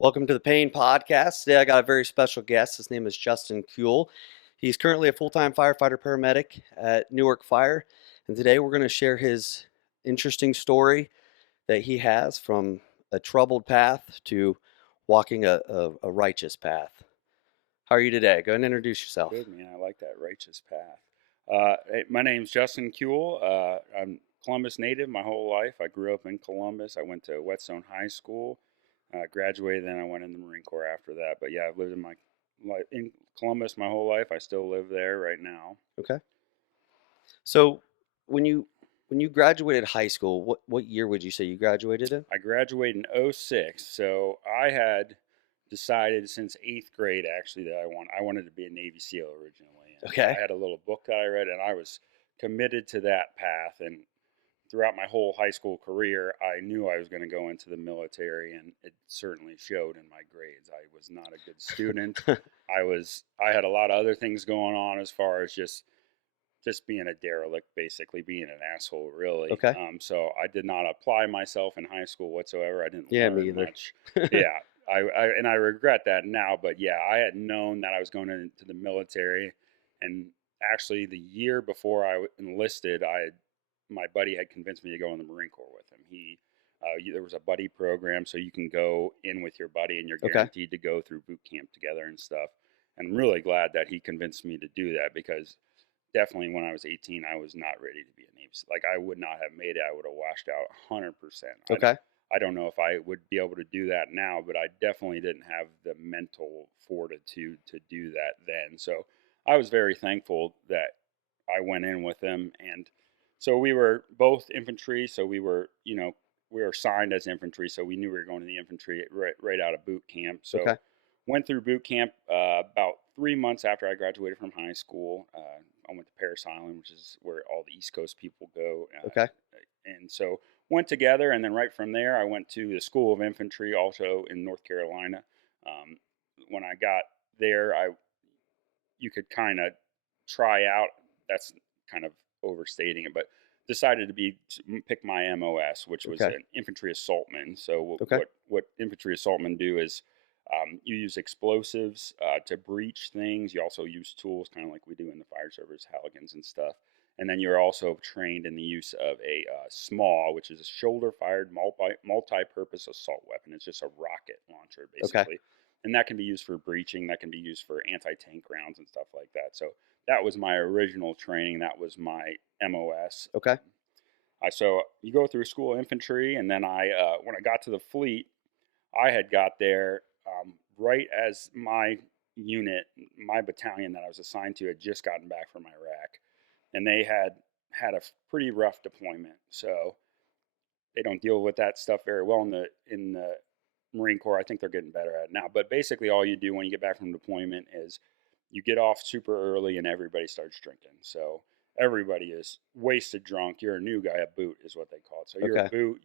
Welcome to the Pain Podcast. Today I got a very special guest. His name is Justin Kuehl. He's currently a full-time firefighter paramedic at Newark Fire. And today we're going to share his interesting story that he has from a troubled path to walking a righteous path. How are you today? Go ahead and introduce yourself. Good, man. I like that righteous path. Hey, my name's Justin Kuehl. I'm Columbus native my whole life. I grew up in Columbus. I went to Whetstone High School, graduated, then I went in the Marine Corps after that. But yeah, I've lived in in Columbus my whole life. I still live there right now. Okay. So when you graduated high school, what year would you say you graduated in? I graduated in '06, so I had decided since 8th grade actually that I wanted to be a Navy SEAL originally. And Okay. I had a little book that I read, and I was committed to that path. And throughout my whole high school career, I knew I was going to go into the military, and it certainly showed in my grades. I was not a good student. I had a lot of other things going on as far as just being a derelict, basically being an asshole, really. Okay. So I did not apply myself in high school whatsoever. I didn't Yeah, me learn either. much. Yeah, I regret that now. But yeah, I had known that I was going into the military, and actually the year before I enlisted, my buddy had convinced me to go in the Marine Corps with him. There was a buddy program, so you can go in with your buddy, and you're Okay. guaranteed to go through boot camp together and stuff. And I'm really glad that he convinced me to do that, because definitely when I was 18, I was not ready to be a Navy SEAL. Like, I would not have made it. I would have washed out 100%. Okay. I don't know if I would be able to do that now, but I definitely didn't have the mental fortitude to do that then. So I was very thankful that I went in with them. And so we were both infantry. So we were assigned as infantry. So we knew we were going to the infantry right out of boot camp. So Okay. went through boot camp about 3 months after I graduated from high school. I went to Paris Island, which is where all the East Coast people go. Okay. And so went together, and then right from there, I went to the School of Infantry, also in North Carolina. Um, when I got there, you could kind of try out. That's kind of overstating it, but decided to pick my MOS, which was Okay. an infantry assaultman. So Okay. what infantry assaultmen do is you use explosives to breach things. You also use tools, kind of like we do in the fire service, Halligans and stuff. And then you're also trained in the use of a SMAW, which is a shoulder-fired multi-purpose assault weapon. It's just a rocket launcher, Okay. basically. And that can be used for breaching. That can be used for anti-tank rounds and stuff like that. So that was my original training. That was my MOS. Okay. So you go through school infantry, and then when I got to the fleet, I had got there right as my battalion that I was assigned to had just gotten back from Iraq, and they had a pretty rough deployment. So they don't deal with that stuff very well in the Marine Corps. I think they're getting better at it now. But basically, all you do when you get back from deployment is you get off super early, and everybody starts drinking. So everybody is wasted drunk. You're a new guy. A boot is what they call it. So you're a Okay. boot.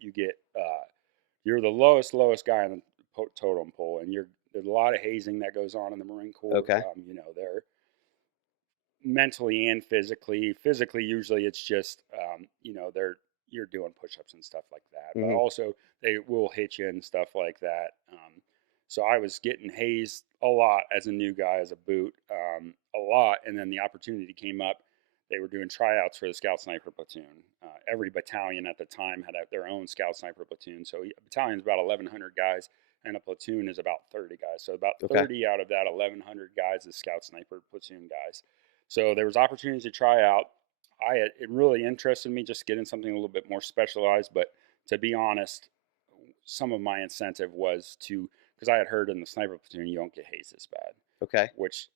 You're the lowest guy on the totem pole, and there's a lot of hazing that goes on in the Marine Corps. Okay. They're mentally and physically. Physically, usually it's just you're doing push-ups and stuff like that, but Hmm. also they will hit you and stuff like that. So I was getting hazed a lot as a new guy, as a boot, a lot, and then the opportunity came up. They were doing tryouts for the Scout Sniper platoon. Every battalion at the time had their own Scout Sniper platoon. So a battalion is about 1,100 guys, and a platoon is about 30 guys. So about Okay. 30 out of that 1,100 guys is Scout Sniper platoon guys. So there was opportunities to try out. It really interested me just getting something a little bit more specialized. But to be honest, some of my incentive was because I had heard in the sniper platoon you don't get hazed as bad, Okay. which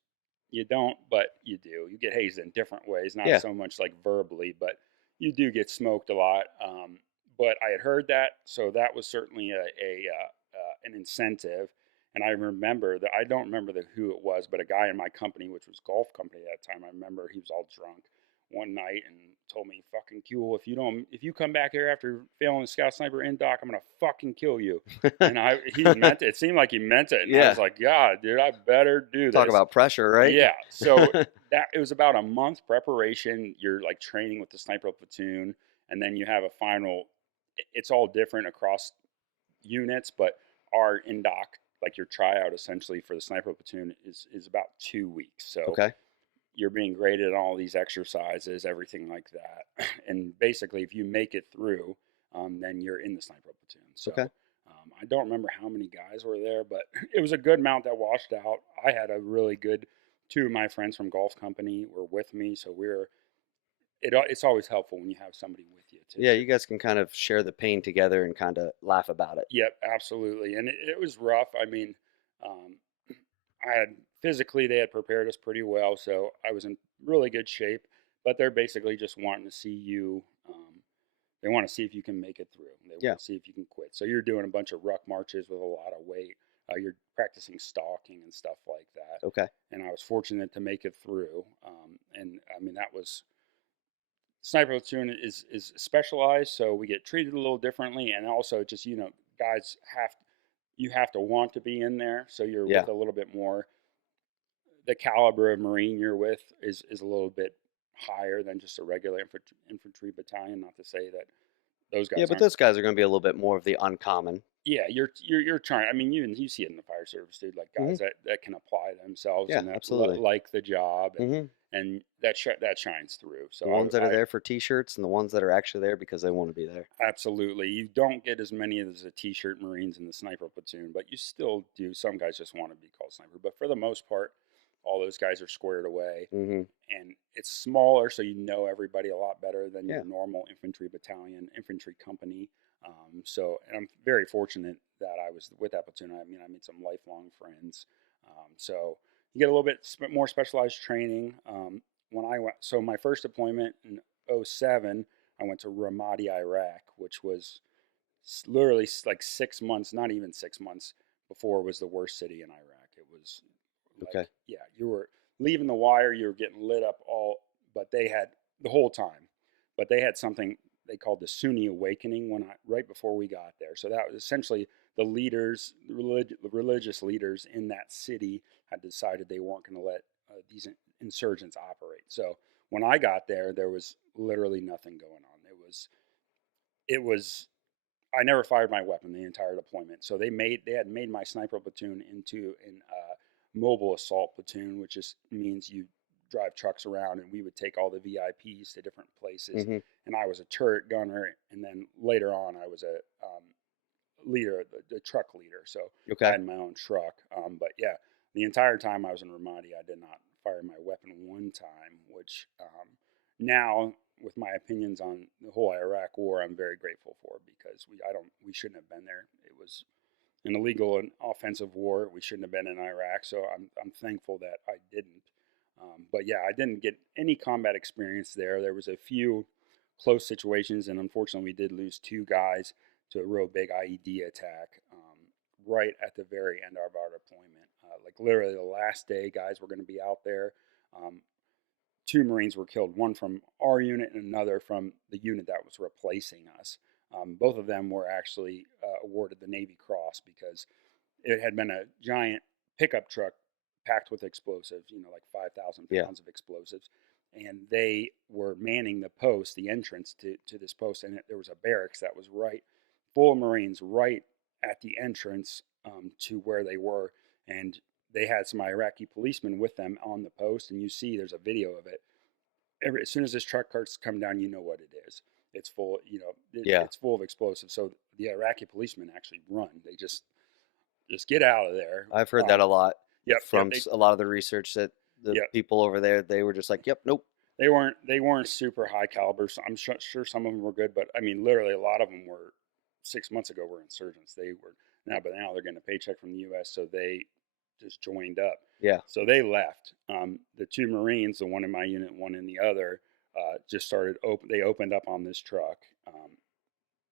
you don't, but you do. You get hazed in different ways, not Yeah. so much like verbally, but you do get smoked a lot. But I had heard that, so that was certainly an incentive. And I remember that I don't remember who it was, but a guy in my company, which was golf company at that time, I remember he was all drunk one night and told me, "Fucking Kuehl, if you come back here after failing the Scout Sniper in doc, I'm gonna fucking kill you." And he meant it. It seemed like he meant it, and I Yeah. was like, "God, dude, I better do Talk this." about pressure, right? Yeah. So that it was about a month preparation. You're like training with the sniper platoon, and then you have a final. It's all different across units, but our in doc like your tryout essentially for the sniper platoon is about 2 weeks. So Okay. you're being graded on all these exercises, everything like that. And basically, if you make it through, then you're in the sniper platoon. So Okay. I don't remember how many guys were there, but it was a good amount that washed out. I had a really good. Two of my friends from golf company were with me, so it's always helpful when you have somebody with you too. Yeah, you guys can kind of share the pain together and kind of laugh about it. Yep, absolutely. And it was rough. I mean, um, I had physically they had prepared us pretty well, so I was in really good shape. But they're basically just wanting to see you. They want to see if you can make it through. They Yeah. want to see if you can quit. So you're doing a bunch of ruck marches with a lot of weight. You're practicing stalking and stuff like that. Okay. And I was fortunate to make it through. And I mean that was sniper platoon is specialized, so we get treated a little differently, and also just guys you have to want to be in there, so you're Yeah. with a little bit more. The caliber of Marine you're with is a little bit higher than just a regular infantry battalion. Not to say that those Yeah, guys but aren't. those guys are going to be a little bit more of the uncommon. Yeah, you're trying. I mean, you see it in the fire service, dude. Like Hmm. guys that can apply themselves Yeah, and that absolutely. like the job, Hmm. and that shines through. So The ones that are I there for t-shirts and the ones that are actually there because they want to be there. absolutely. You don't get as many as the t-shirt Marines in the sniper platoon, but you still do. Some guys just want to be called sniper, but for the most part, all those guys are squared away, Hmm. and it's smaller, so you know everybody a lot better than Yeah. your normal infantry battalion, infantry company. And I'm very fortunate that I was with that platoon. I mean, I made some lifelong friends. So you get a little bit more specialized training. When I went, so my first deployment in '07. I went to Ramadi, Iraq, which was literally like 6 months, not even 6 months before, was the worst city in Iraq. It was like, Okay. yeah, you were leaving the wire, you were getting lit up but they had the whole time, but they had something they called the Sunni awakening right before we got there. So that was essentially the leaders, the religious leaders in that city had decided they weren't going to let these insurgents operate. So when I got there, there was literally nothing going on. It was I never fired my weapon the entire deployment. So they had made my sniper platoon into an mobile assault platoon, which just means you drive trucks around, and we would take all the VIPs to different places. Hmm. And I was a turret gunner, and then later on I was a leader, the truck leader. So I Okay. had my own truck. But yeah, the entire time I was in Ramadi, I did not fire my weapon one time, which now with my opinions on the whole Iraq war, I'm very grateful for, because we shouldn't have been there. It was an illegal and offensive war. We shouldn't have been in Iraq. So I'm thankful that I didn't. But yeah, I didn't get any combat experience there. There was a few close situations, and unfortunately, we did lose two guys to a real big IED attack right at the very end of our deployment. Like literally the last day, guys were going to be out there. Um, Two Marines were killed, one from our unit and another from the unit that was replacing us. Both of them were actually awarded the Navy Cross because it had been a giant pickup truck packed with explosives, like 5,000 Yeah. pounds of explosives. And they were manning the post, the entrance to this post. And there was a barracks that was right full of Marines right at the entrance to where they were. And they had some Iraqi policemen with them on the post. And you see, there's a video of it. As soon as this truck carts come down, you know what it is. It's full, Yeah. it's full of explosives. So the Iraqi policemen actually run. They just get out of there. I've heard that a lot Yep. from a lot of the research that the Yep. people over there, they were just like, yep, nope. They weren't super high caliber. So I'm sure some of them were good, but I mean, literally a lot of them were 6 months ago were insurgents. They were but now they're getting a paycheck from the U.S., so they just joined up. Yeah. So they left. The two Marines, the one in my unit, one in the other, just started They opened up on this truck,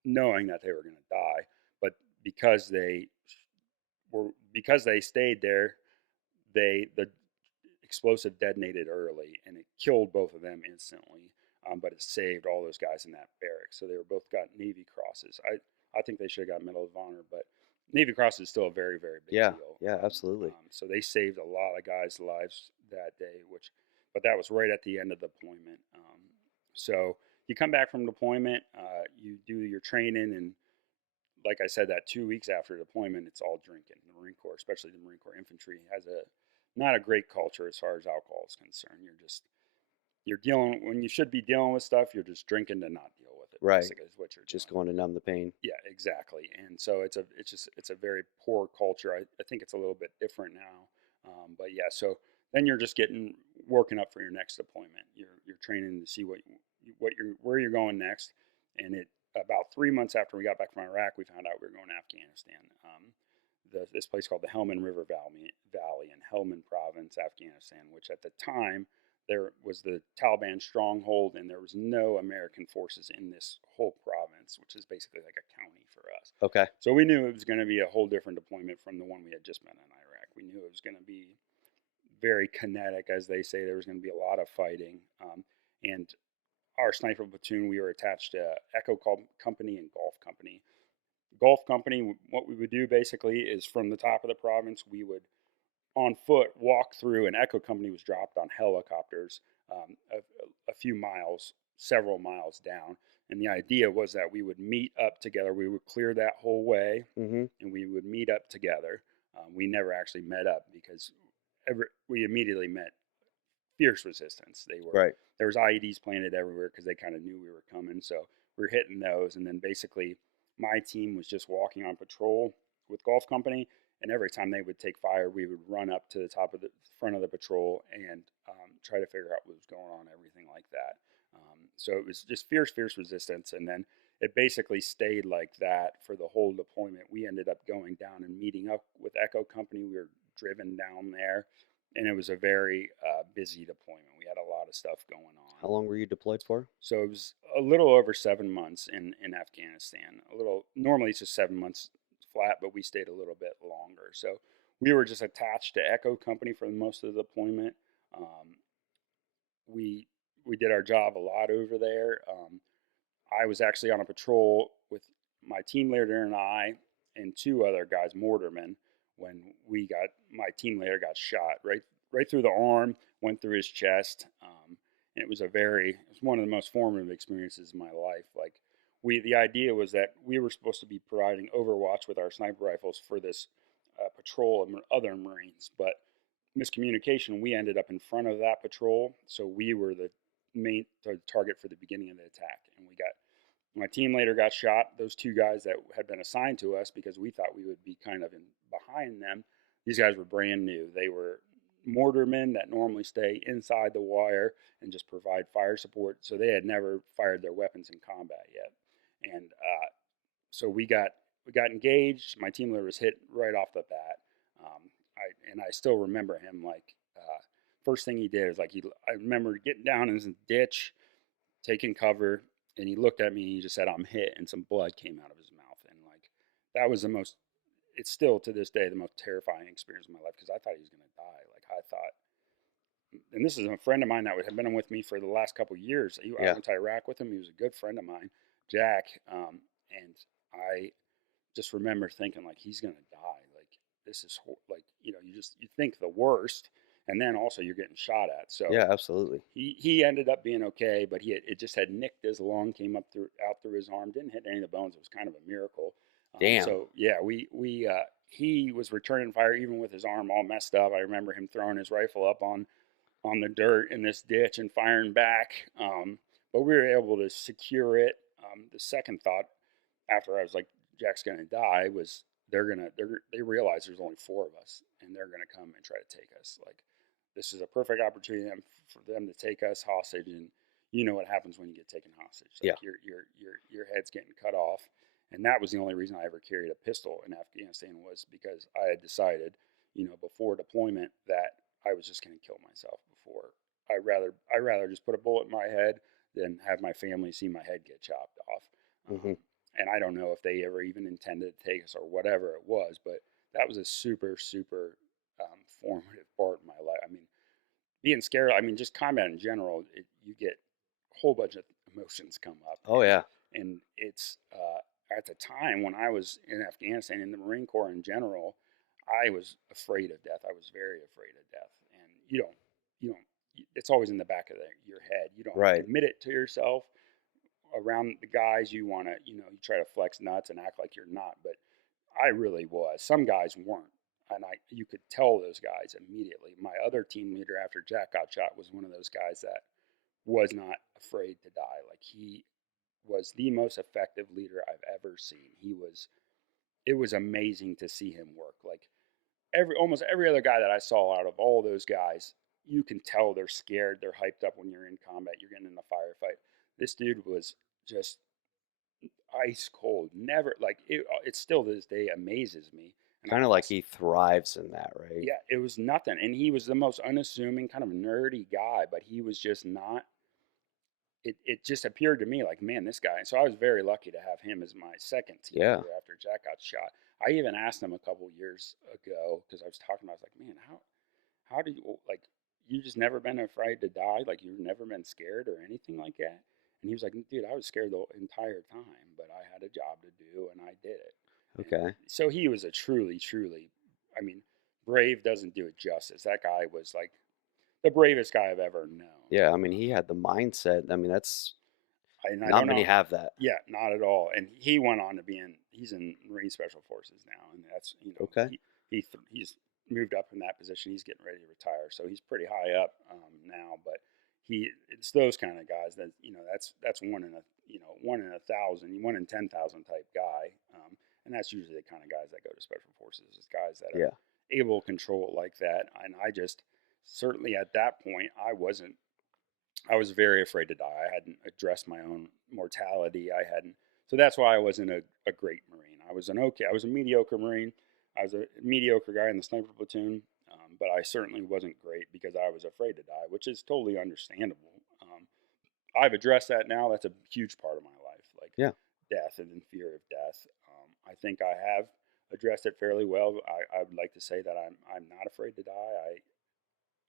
knowing that they were going to die, but because they stayed there, the explosive detonated early and it killed both of them instantly. But it saved all those guys in that barracks. So they were both got Navy crosses. I think they should have got Medal of Honor, but Navy Cross is still a very, very big Yeah. deal. Yeah, absolutely. So they saved a lot of guys' lives that day, but that was right at the end of the deployment. So you come back from deployment, you do your training, and like I said, that 2 weeks after deployment, it's all drinking. The Marine Corps, especially the Marine Corps infantry, has a not a great culture as far as alcohol is concerned. You're dealing when you should be dealing with stuff. You're just drinking to not deal with it. Right. Basically, is what you're Just doing. going to numb the pain. Yeah, exactly. And so it's a very poor culture. I think it's a little bit different now. But yeah, so then you're just getting working up for your next deployment. You're training to see what you're where you're going next. And it about 3 months after we got back from Iraq, we found out we were going to Afghanistan. This place called the Helmand River Valley in Helmand Province, Afghanistan, which at the time there was the Taliban stronghold, and there was no American forces in this whole province, which is basically like a county for us. Okay. So we knew it was going to be a whole different deployment from the one we had just been in Iraq. We knew it was going to be very kinetic, as they say. There was going to be a lot of fighting, and our sniper platoon, we were attached to Echo Company and Golf Company. Golf Company, what we would do basically is from the top of the province, we would on foot walk through, and Echo Company was dropped on helicopters a few miles, several miles down. And the idea was that we would meet up together. We would clear that whole way, Mm-hmm. and we would meet up together. We never actually met up because we immediately met fierce resistance. Right. There was IEDs planted everywhere because they kind of knew we were coming. So we were hitting those, and then basically my team was just walking on patrol with Golf Company, and every time they would take fire, we would run up to the top of the front of the patrol and try to figure out what was going on, everything like that. So it was just fierce resistance, and then it basically stayed like that for the whole deployment. We ended up going down and meeting up with Echo Company. We were driven down there, and it was a very busy deployment. We had a lot of stuff going How on. long were you deployed for? So it was a little over 7 months in Afghanistan. A little normally it's just 7 months flat, but we stayed a little bit longer. So we were just attached to Echo Company for most of the deployment. We we did our job a lot over there. I was actually on a patrol with my team leader and I and two other guys, mortarmen, when my team leader got shot right through the arm, went through his chest, and it was one of the most formative experiences of my life. Like the idea was that we were supposed to be providing overwatch with our sniper rifles for this patrol of other Marines, but miscommunication. We ended up in front of that patrol, so we were the main target for the beginning of the attack, and my team later got shot. Those two guys that had been assigned to us because we thought we would be kind of behind them, these guys were brand new. They were mortarmen that normally stay inside the wire and just provide fire support. So they had never fired their weapons in combat yet, and so we got engaged. My team leader was hit right off the bat. I still remember him like first thing he did is I remember getting down in his ditch, taking cover, and he looked at me and he just said, "I'm hit," and some blood came out of his mouth, and like that was the most. It's still to this day the most terrifying experience of my life because I thought he was gonna die. Like I thought, and this is a friend of mine that had been with me for the last couple of years. I Yeah. went to Iraq with him. He was a good friend of mine, Jack, and I just remember thinking like he's gonna die. Like this is like you think the worst, and then also you're getting shot at. So Yeah, absolutely. he ended up being okay, but it just had nicked his lung, came up out through his arm, didn't hit any of the bones. It was kind of a miracle. Damn. So yeah, we he was returning fire even with his arm all messed up. I remember him throwing his rifle up on the dirt in this ditch and firing back. But we were able to secure it. The second thought after I was like, Jack's gonna die was they realize there's only four of us and they're gonna come and try to take us. Like this is a perfect opportunity for them to take us hostage, and you know what happens when you get taken hostage. Yeah. Like your head's getting cut off, and that was the only reason I ever carried a pistol in Afghanistan was because I had decided, before deployment that I was just going to kill myself before. I rather just put a bullet in my head than have my family see my head get chopped off. Mm-hmm. And I don't know if they ever even intended to take us or whatever it was, but that was a super formative part of my life. I mean, being scared. I mean, just combat in general. You get a whole bunch of emotions come up. Oh yeah. And it's at the time when I was in Afghanistan in the Marine Corps in general, I was afraid of death. I was very afraid of death, and you don't. It's always in the back of your head. You don't Right. admit it to yourself around the guys, you want to, you try to flex nuts and act like you're not. But I really was. Some guys weren't, and you could tell those guys immediately. My other team leader after Jack got shot was one of those guys that was not afraid to die. Like he was the most effective leader I've ever seen. It was amazing to see him work. Like almost every other guy that I saw out of all those guys, you can tell they're scared, they're hyped up when you're in combat, you're getting in a firefight. This dude was just ice cold. Never like it still to this day amazes me. And I Kind of like asked, he thrives in that, right? yeah, it was nothing. And he was the most unassuming, kind of nerdy guy, but he was just not. It just appeared to me like, man, this guy. And so I was very lucky to have him as my second team Yeah. leader after Jack got shot. I even asked him a couple years ago because I was talking about, I was like, man, how do you like? You just never been afraid to die? Like you've never been scared or anything like that? And he was like, dude, I was scared the entire time, but I had a job to do and I did it. And Okay. so he was a truly, truly, I mean, brave doesn't do it justice. That guy was like the bravest guy I've ever known. Yeah, I mean, he had the mindset. I mean, that's And I not don't many know. have that. Yeah, not at all. And he went on to he's in Marine Special Forces now, and that's Okay. he's moved up in that position. He's getting ready to retire, so he's pretty high up now. But it's those kind of guys that that's one in a 1,000, 1 in 10,000 type guy, and that's usually the kind of guys that go to Special Forces. Is guys that are Yeah. able to control it like that. And I just certainly at that point I wasn't. I was very afraid to die. I hadn't addressed my own mortality. I hadn't. So that's why I wasn't a great Marine. I was a mediocre Marine. I was a mediocre guy in the sniper platoon, but I certainly wasn't great because I was afraid to die, which is totally understandable. I've addressed that now. That's a huge part of my life, like Yeah. death and then fear of death. I think I have addressed it fairly well. I would like to say that I'm not afraid to die.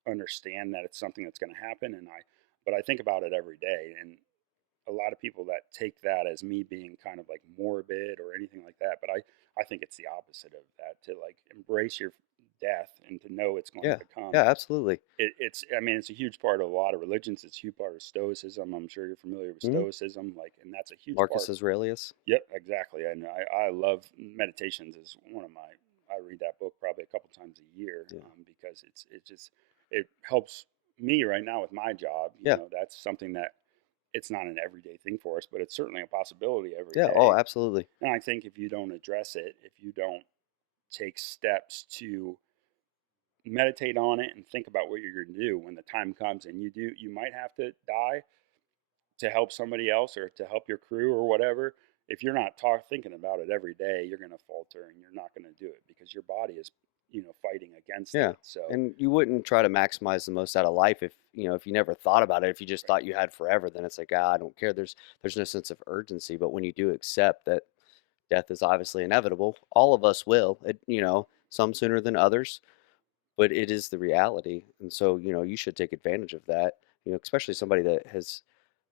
I understand that it's something that's going to happen, but I think about it every day. And a lot of people that take that as me being kind of like morbid or anything like that, but I think it's the opposite of that, to like embrace your death and to know it's going Yeah. to come. Yeah, absolutely. I mean, it's a huge part of a lot of religions. It's a huge part of stoicism. I'm sure you're familiar with Hmm. stoicism, like, and that's a huge Marcus part. Aurelius. Yep, exactly. And I love meditations is one of my. I read that book probably a couple times a year Yeah. because it helps me right now with my job. Yeah. That's something that it's not an everyday thing for us, but it's certainly a possibility every Yeah. Oh, day. absolutely. And I think if you don't address it, if you don't take steps to meditate on it and think about what you're going to do when the time comes and you might have to die to help somebody else or to help your crew or whatever. If you're not thinking about it every day, you're going to falter and you're not going to do it because your body is fighting against Yeah. it. So And you wouldn't try to maximize the most out of life if you never thought about it. If you just thought you had forever, then it's like, I don't care. There's no sense of urgency. But when you do accept that death is obviously inevitable, all of us will. Some sooner than others, but it is the reality. And so, you should take advantage of that. Especially somebody that has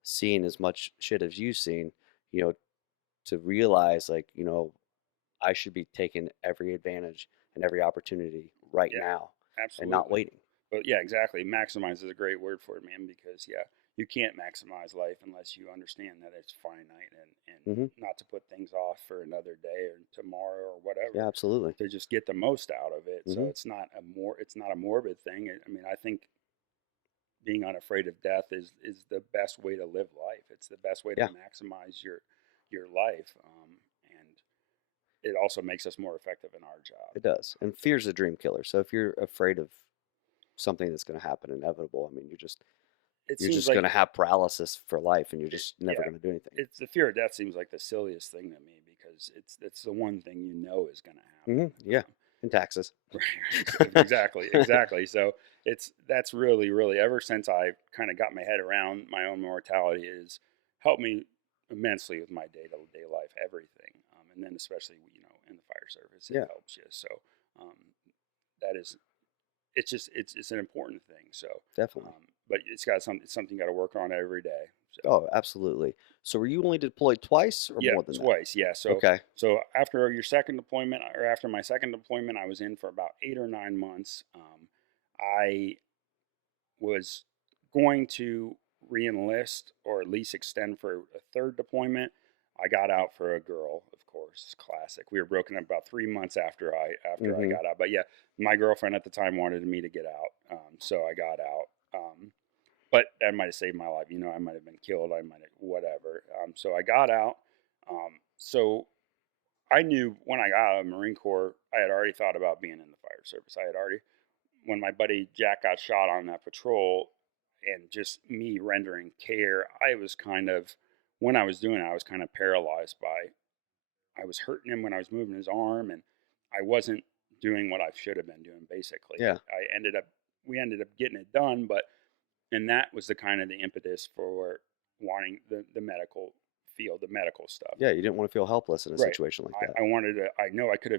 seen as much shit as you've seen, you know, to realize like, I should be taking every advantage and every opportunity right yeah, now and not absolutely. waiting. But yeah, exactly. Maximize is a great word for it, man, because yeah, you can't maximize life unless you understand that it's finite and Hmm. not to put things off for another day or tomorrow or Yeah, whatever absolutely. to just get the most out of it. So Hmm. it's not a morbid thing. I mean, I think being unafraid of death is the best way to live life. It's the best way to Yeah, maximize your life, and it also makes us more effective in our job. it does. And fear's a dream killer. So if you're afraid of something that's going to happen inevitable, I mean, It you're seems just going like to have paralysis for life, and you're just never yeah, going to do anything. it's the fear of death seems like the silliest thing to me because it's the one thing is going to happen. Yeah, and taxes. Right, exactly, exactly. So that's really ever since I kind of got my head around my own mortality is helped me immensely with my day-to-day life, everything, and then especially in the fire service it Yeah, helps you. So um, that is it's an important thing. So definitely. but it's something you got to work on every day. So Oh, absolutely. So were you only deployed twice or yeah, more than that? twice. Yeah. So Okay. so after your second deployment, or after my second deployment, I was in for about 8 or 9 months. I was going to re-enlist or at least extend for a third deployment, I got out for a girl, of course, classic. We were broken up about 3 months after I Mm-hmm. got out. But yeah, my girlfriend at the time wanted me to get out, so I got out. But that might have saved my life. I might have been killed. I might have whatever. So I got out. So I knew when I got out of the Marine Corps, I had already thought about being in the fire service. I had already, when my buddy Jack got shot on that patrol, and just me rendering care, I was kind of, when I was doing it, I was kind of paralyzed by, I was hurting him when I was moving his arm, and I wasn't doing what I should have been doing. Basically, Yeah. we ended up getting it done, but and that was the kind of the impetus for wanting the medical field, the medical stuff. Yeah. You didn't want to feel helpless in a Right. situation like that. I wanted to. I know I could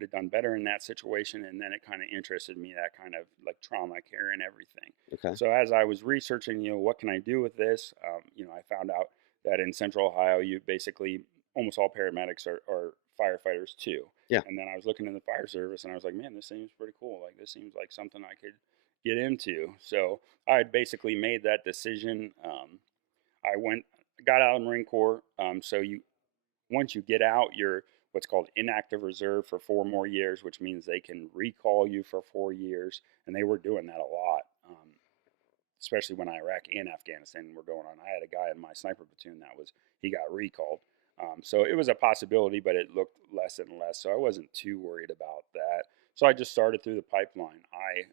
have done better in that situation, and then it kind of interested me, that kind of like trauma care and everything. Okay. So as I was researching, what can I do with this? I found out that in Central Ohio, you basically almost all paramedics are firefighters too. Yeah. And then I was looking in the fire service, and I was like, man, this seems pretty cool. Like this seems like something I could get into. So I had basically made that decision. I got out of the Marine Corps. So once you get out, you're what's called inactive reserve for 4 more years, which means they can recall you for 4 years. And they were doing that a lot, especially when Iraq and Afghanistan were going on. I had a guy in my sniper platoon he got recalled. So it was a possibility, but it looked less and less. So I wasn't too worried about that. So I just started through the pipeline. I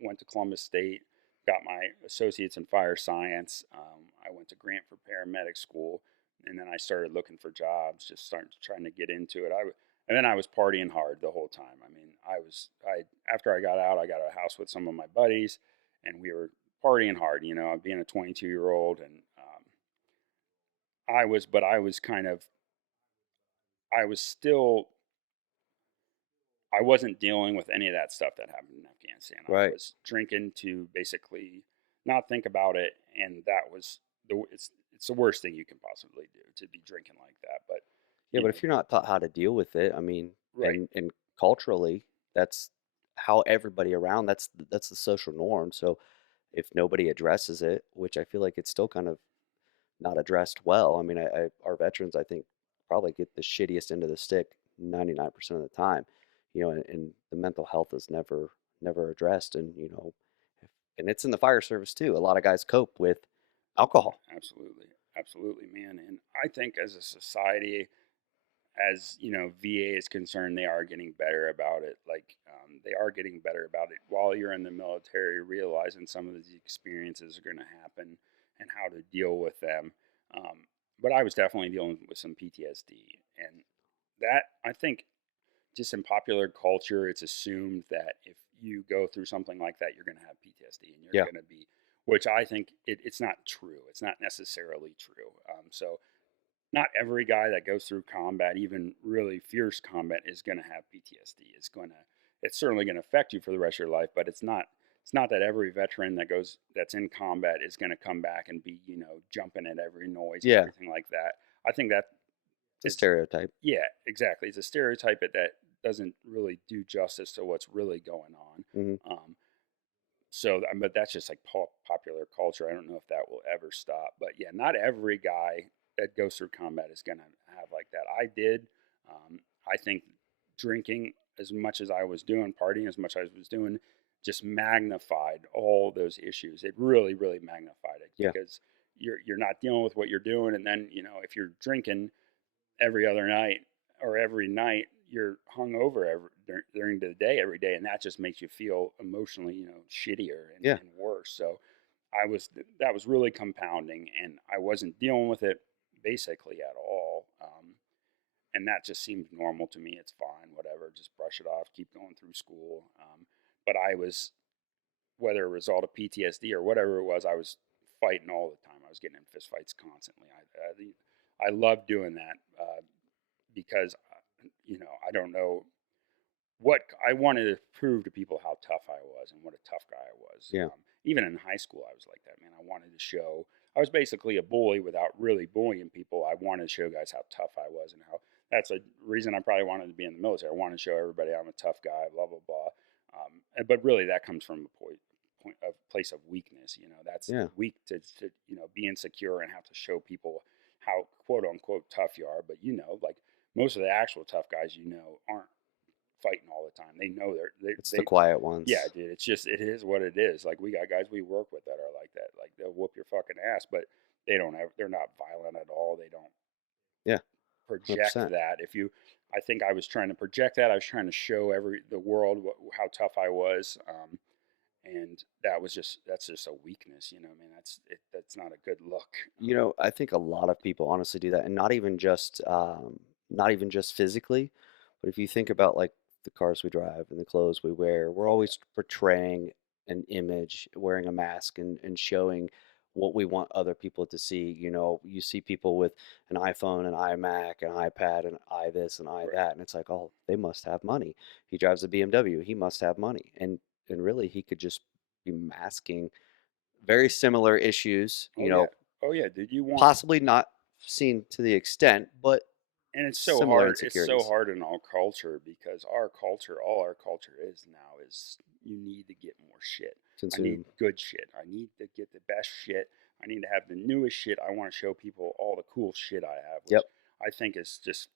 went to Columbus State, got my associates in fire science. I went to Grant for paramedic school, and then I started looking for jobs, just started trying to get into it. And then I was partying hard the whole time. I mean, I after I got out, I got a house with some of my buddies, and we were partying hard. Being a 22-year-old, and but I was kind of, I was still, I wasn't dealing with any of that stuff that happened in Afghanistan. I Right. was drinking to basically not think about it, and that was it's the worst thing you can possibly do, to be drinking like that. But Yeah, you but know, if you're not taught how to deal with it, I mean, right, and culturally, that's how everybody around, that's the social norm. So if nobody addresses it, which I feel like it's still kind of not addressed well. I mean, our veterans, I think, probably get the shittiest end of the stick 99% of the time, and the mental health is never addressed. And, and it's in the fire service too. A lot of guys cope with alcohol. absolutely, absolutely, man. And I think as a society, as VA is concerned, they are getting better about it. Like they are getting better about it while you're in the military, realizing some of these experiences are going to happen and how to deal with them. But I was definitely dealing with some PTSD, and that, I think, just in popular culture, it's assumed that if you go through something like that, you're going to have PTSD, and you're Yeah. going to be, which I think it's not true. It's not necessarily true. So not every guy that goes through combat, even really fierce combat, is going to have PTSD. It's certainly going to affect you for the rest of your life, but it's not that every veteran that's in combat is going to come back and be, jumping at every noise and Yeah. everything like that. I think that It's a is, stereotype. yeah, exactly. It's a stereotype that doesn't really do justice to what's really going on. Hmm. But that's just like popular culture. I don't know if that will ever stop. But yeah, not every guy that goes through combat is going to have like that. I did. I think drinking as much as I was doing, partying as much as I was doing, just magnified all those issues. It really, really magnified it, Yeah. because you're not dealing with what you're doing, and then if you're drinking every other night or every night, you're hungover during the day every day, and that just makes you feel emotionally, shittier and, Yeah. and worse. So that was really compounding, and I wasn't dealing with it basically at all. And that just seemed normal to me. It's fine, whatever, just brush it off, keep going through school. But I was, whether a result of PTSD or whatever it was, I was fighting all the time. I was getting in fist fights constantly. I love doing that, because I don't know what I wanted to prove to people, how tough I was and what a tough guy I was. Yeah. Even in high school, I was like that, man. I wanted to show I was basically a bully without really bullying people. I wanted to show guys how tough I was, and how that's a reason I probably wanted to be in the military. I wanted to show everybody I'm a tough guy, blah blah blah. But really, that comes from a place of weakness. That's Yeah. weak to be insecure and have to show people how quote unquote tough you are. But like most of the actual tough guys, aren't fighting all the time. They know It's the they quiet yeah, ones. dude. It's just it is what it is. Like we got guys we work with that are like that. Like they'll whoop your fucking ass, but they're not violent at all. They don't Yeah, project 100%. that. I think I was trying to project that. I was trying to show the world how tough I was, and that's just a weakness. I mean, that's not a good look. I think a lot of people honestly do that, and not even just physically, but if you think about like the cars we drive and the clothes we wear, we're Oh yeah, always portraying an image, wearing a mask and showing what we want other people to see. You see people with an iPhone, an iMac, an iPad, an i this and i right. that, and it's like, oh, they must have money. He drives a BMW, he must have money, and really he could just be masking very similar issues, Oh yeah, oh yeah, dude. You want possibly not seen to the extent, but And it's so similar hard. It's so insecurities. hard in our culture because all our culture is now is you need to get more shit. I need Consume. good shit. I need to get the best shit. I need to have the newest shit. I want to show people all the cool shit I have, which Yep. I think is just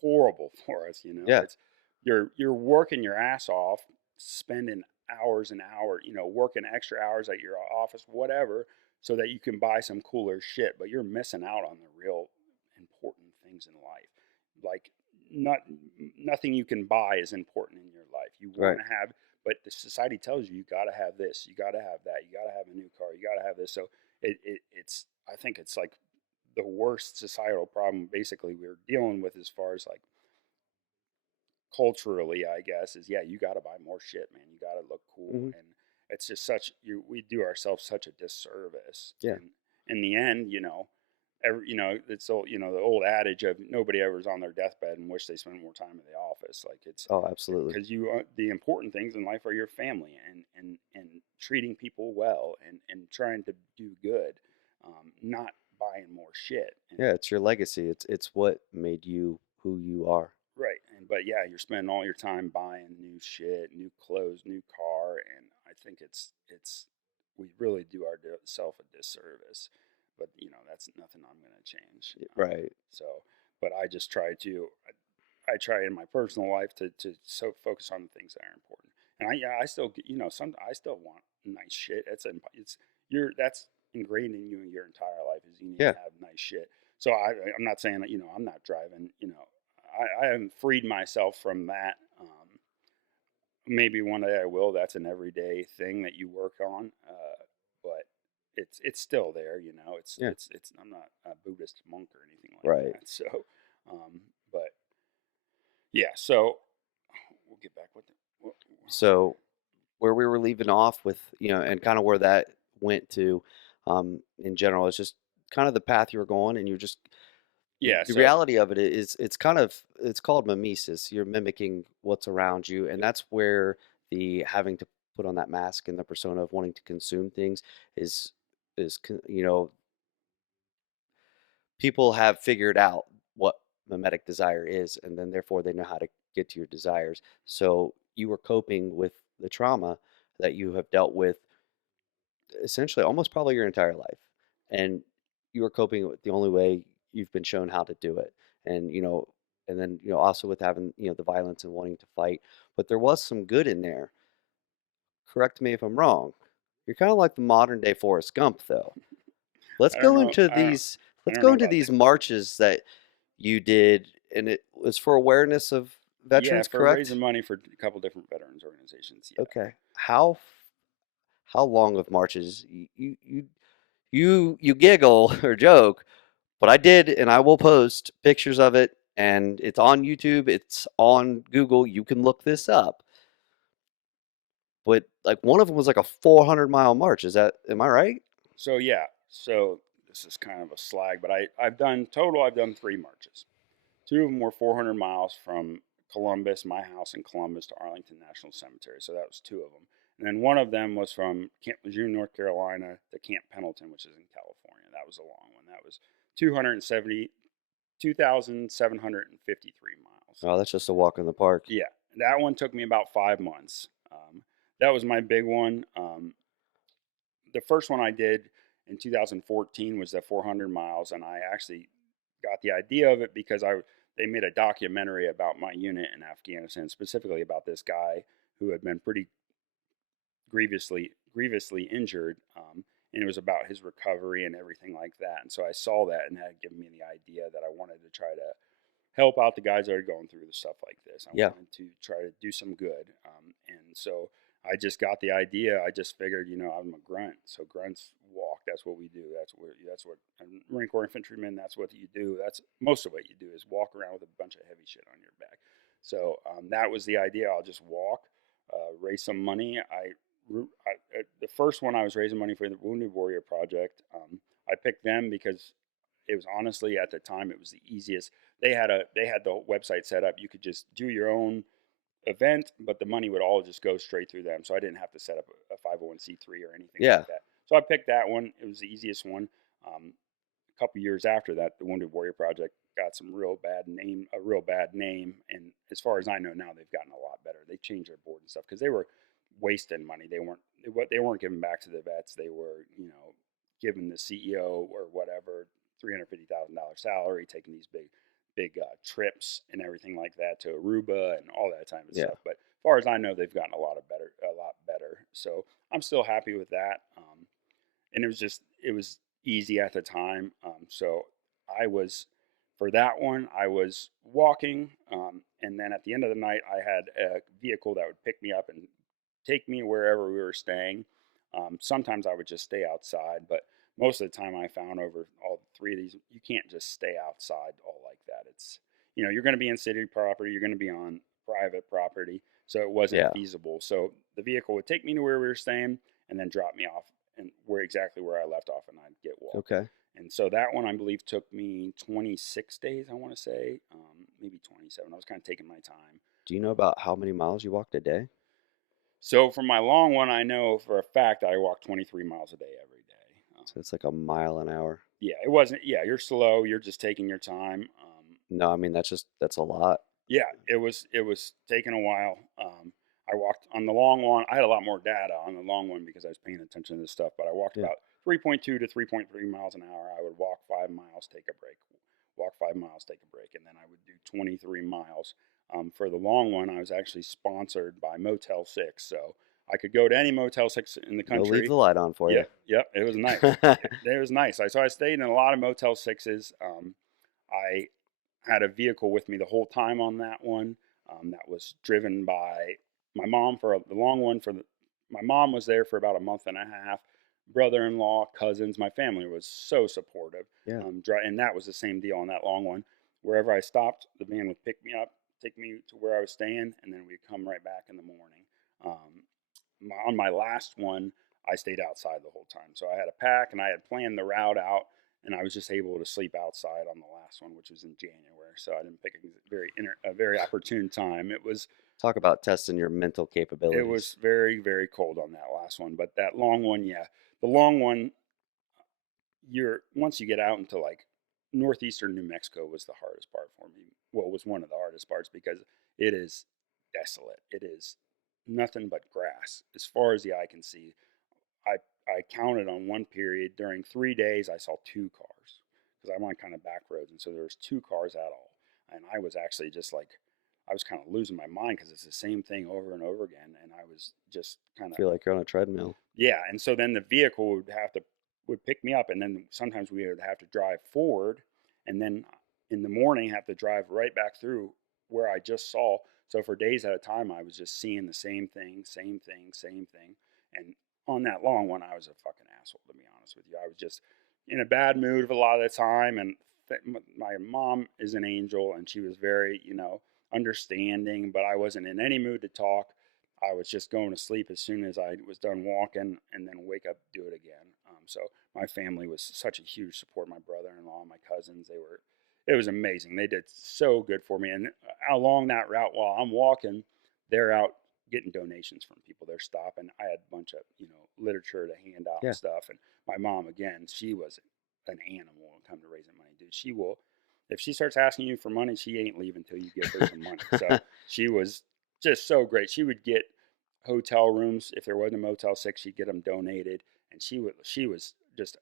horrible for us. Yeah. It's you're working your ass off, spending hours and hours, working extra hours at your office, whatever, so that you can buy some cooler shit. But you're missing out on the real important things in life. Like not nothing you can buy is important in your life. You want Right. to have, but the society tells you got to have this, you got to have that, you got to have a new car, you got to have this. So it's I think it's like the worst societal problem basically we're dealing with as far as like culturally, I guess, is yeah, you got to buy more shit, man. You got to look cool, Hmm. and it's just we do ourselves such a disservice. Yeah. And in the end, it's the old adage of nobody ever's on their deathbed and wish they spent more time in the office. Like it's Oh, absolutely. because the important things in life are your family and treating people well and trying to do good, not buying more shit. And Yeah, it's your legacy. It's what made you who you are. right. But yeah, you're spending all your time buying new shit, new clothes, new car, and I think it's we really do ourselves a disservice. But that's nothing I'm going to change. Right. So, but I just try to I try in my personal life to so focus on the things that are important. And I still some I still want nice shit. It's that's ingrained in you your entire life is you need Yeah. to have nice shit. So I'm not saying that I'm not driving. I haven't freed myself from that. Maybe one day I will. That's an everyday thing that you work on, but it's still there. Yeah. It's. I'm not a Buddhist monk or anything like Right. that. So, but yeah. So we'll get back with it. So where we were leaving off with, and kind of where that went to, in general, is just kind of the path you were going, and you just Yeah. the So reality of it is it's called mimesis. You're mimicking what's around you, and that's where the having to put on that mask and the persona of wanting to consume things is people have figured out what mimetic desire is, and then therefore they know how to get to your desires. So you were coping with the trauma that you have dealt with essentially almost probably your entire life, and you were coping with the only way you've been shown how to do it. And and then also with having the violence and wanting to fight, but there was some good in there. Correct me if I'm wrong. You're kind of like the modern day Forrest Gump, though. Let's I don't go know. into I don't. these. I Let's don't go know into about these that. marches that you did, and it was for awareness of Yeah, veterans, for raising correct? money for a couple different veterans organizations. Yeah. Okay. How long of marches? You giggle or joke, but I did, and I will post pictures of it, and it's on YouTube. It's on Google. You can look this up. But like one of them was like a 400-mile march. Am I right? So yeah. So this is kind of a slag, but I've done 3 marches. Two of them were 400 miles from Columbus, my house in Columbus, to Arlington National Cemetery. So that was two of them. And then one of them was from Camp Lejeune, North Carolina, to Camp Pendleton, which is in California. That was a long one. That was 2,753 miles. Oh, that's just a walk in the park. Yeah, that one took me about 5 months. That was my big one. The first one I did, in 2014 was the 400 miles, and I actually got the idea of it because I they made a documentary about my unit in Afghanistan, specifically about this guy who had been pretty grievously injured, and it was about his recovery and everything like that. And so I saw that, and that had given me the idea that I wanted to try to help out the guys that are going through the stuff like this. I Yeah. wanted to try to do some good, and so I just got the idea. I just figured, I'm a grunt, so grunts walk. That's what we do. That's what Marine Corps infantrymen. That's what you do. That's most of what you do is walk around with a bunch of heavy shit on your back. So that was the idea. I'll just walk, raise some money. The first one I was raising money for the Wounded Warrior Project. I picked them because it was honestly at the time it was the easiest. They had the website set up. You could just do your own event, but the money would all just go straight through them. So I didn't have to set up a 501c3 or anything like Yeah. that. So I picked that one. It was the easiest one. A couple years after that, the Wounded Warrior Project got a real bad name. And as far as I know now, they've gotten a lot better. They changed their board and stuff because they were wasting money. They weren't giving back to the vets. They were, giving the CEO or whatever $350,000 salary, taking these big trips and everything like that to Aruba and all that type of Yeah. stuff. But as far as I know, they've gotten a lot better. So I'm still happy with that. And it was easy at the time. So I was for that one. I was walking, and then at the end of the night, I had a vehicle that would pick me up and take me wherever we were staying. Sometimes I would just stay outside, but most of the time I found over all three of these, you can't just stay outside all like that. It's, you're going to be in city property, you're going to be on private property. So it wasn't Yeah. feasible. So the vehicle would take me to where we were staying and then drop me off and exactly where I left off, and I'd get walk. Okay. And so that one, I believe, took me 26 days, I want to say, maybe 27. I was kind of taking my time. Do you know about how many miles you walked a day? So for my long one, I know for a fact I walk 23 miles a day every day. So it's like a mile an hour. Yeah, it wasn't. Yeah, you're slow. You're just taking your time. No, I mean that's a lot. Yeah, it was taking a while. I walked on the long one. I had a lot more data on the long one because I was paying attention to this stuff. But I walked Yeah. about 3.2 to 3.3 miles an hour. I would walk 5 miles, take a break. Walk 5 miles, take a break, and then I would do 23 miles. For the long one, I was actually sponsored by Motel 6, so I could go to any Motel 6 in the They'll leave country. the light on for you. Yep, it was nice. It was nice. So I stayed in a lot of Motel 6s. I had a vehicle with me the whole time on that one. That was driven by my mom for the long one. My mom was there for about a month and a half. Brother-in-law, cousins, my family was so supportive. Yeah. And that was the same deal on that long one. Wherever I stopped, the van would pick me up, take me to where I was staying, and then we'd come right back in the morning. On my last one, I stayed outside the whole time. So I had a pack and I had planned the route out, and I was just able to sleep outside on the last one, which was in January. So I didn't pick a very opportune time. Talk about testing your mental It was capabilities. very very cold on that last one, but that long one, yeah, the long one, you're once you get out into like northeastern New Mexico was the hardest part for me. Well, it was one of the hardest parts because it is desolate. It is nothing but grass as far as the eye can see. I I counted on one period during 3 days I saw two cars because I'm on kind of back roads, and so there was two cars at all, and I was actually just like I was kind of losing my mind because it's the same thing over and over again, and I was just kind of Feel like you're on a treadmill. yeah. And so then the vehicle would pick me up, and then sometimes we would have to drive forward, and then in the morning have to drive right back through where I just saw. So for days at a time, I was just seeing the same thing, same thing, same thing. And on that long one, I was a fucking asshole, to be honest with you. I was just in a bad mood a lot of the time, and my mom is an angel, and she was very, understanding, but I wasn't in any mood to talk. I was just going to sleep as soon as I was done walking, and then wake up, do it again. So my family was such a huge support. My brother-in-law, my cousins, it was amazing. They did so good for me. And along that route, while I'm walking, they're out getting donations from people. They're stopping. I had a bunch of, literature to hand out and Yeah. stuff. And my mom, again, she was an animal when it comes to raising money, dude. She will, if she starts asking you for money, she ain't leaving until you give her some money. So she was just so great. She would get hotel rooms if there wasn't a Motel 6. She'd get them donated, and she was just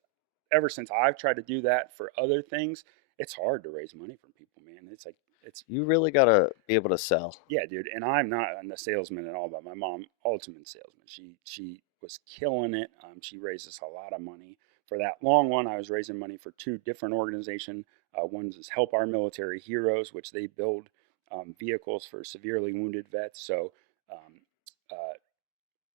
ever since I've tried to do that for other things, it's hard to raise money from people, man. It's like it's You really gotta be able to sell. yeah, dude. And I'm not a salesman at all, but my mom, ultimate salesman. She was killing it. She raised us a lot of money. For that long one, I was raising money for two different organizations. One is Help Our Military Heroes, which they build vehicles for severely wounded vets. So um, uh,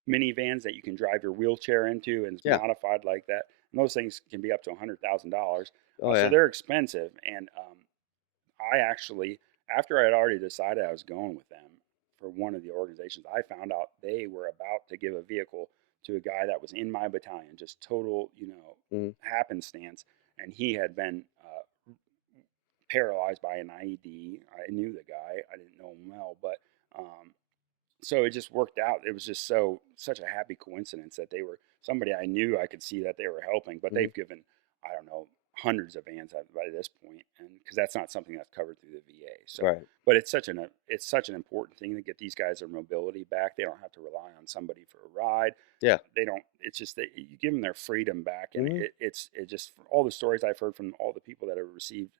minivans that you can drive your wheelchair into, and it's Yeah. modified like that. And those things can be up to $100,000. Oh So yeah. they're expensive. And I actually, after I had already decided I was going with them for one of the organizations, I found out they were about to give a vehicle to a guy that was in my battalion, just total, Mm, happenstance. And he had been paralyzed by an IED. I knew the guy, I didn't know him well, but um, so it just worked out. It was just such a happy coincidence that they were somebody I knew. I could see that they were helping, but mm, they've given, I don't know, hundreds of vans by this point, and because that's not something that's covered through the VA. So, right. but it's such an important thing to get these guys their mobility back. They don't have to rely on somebody for a ride. Yeah. They don't. It's just that you give them their freedom back, and Hmm. it just all the stories I've heard from all the people that have received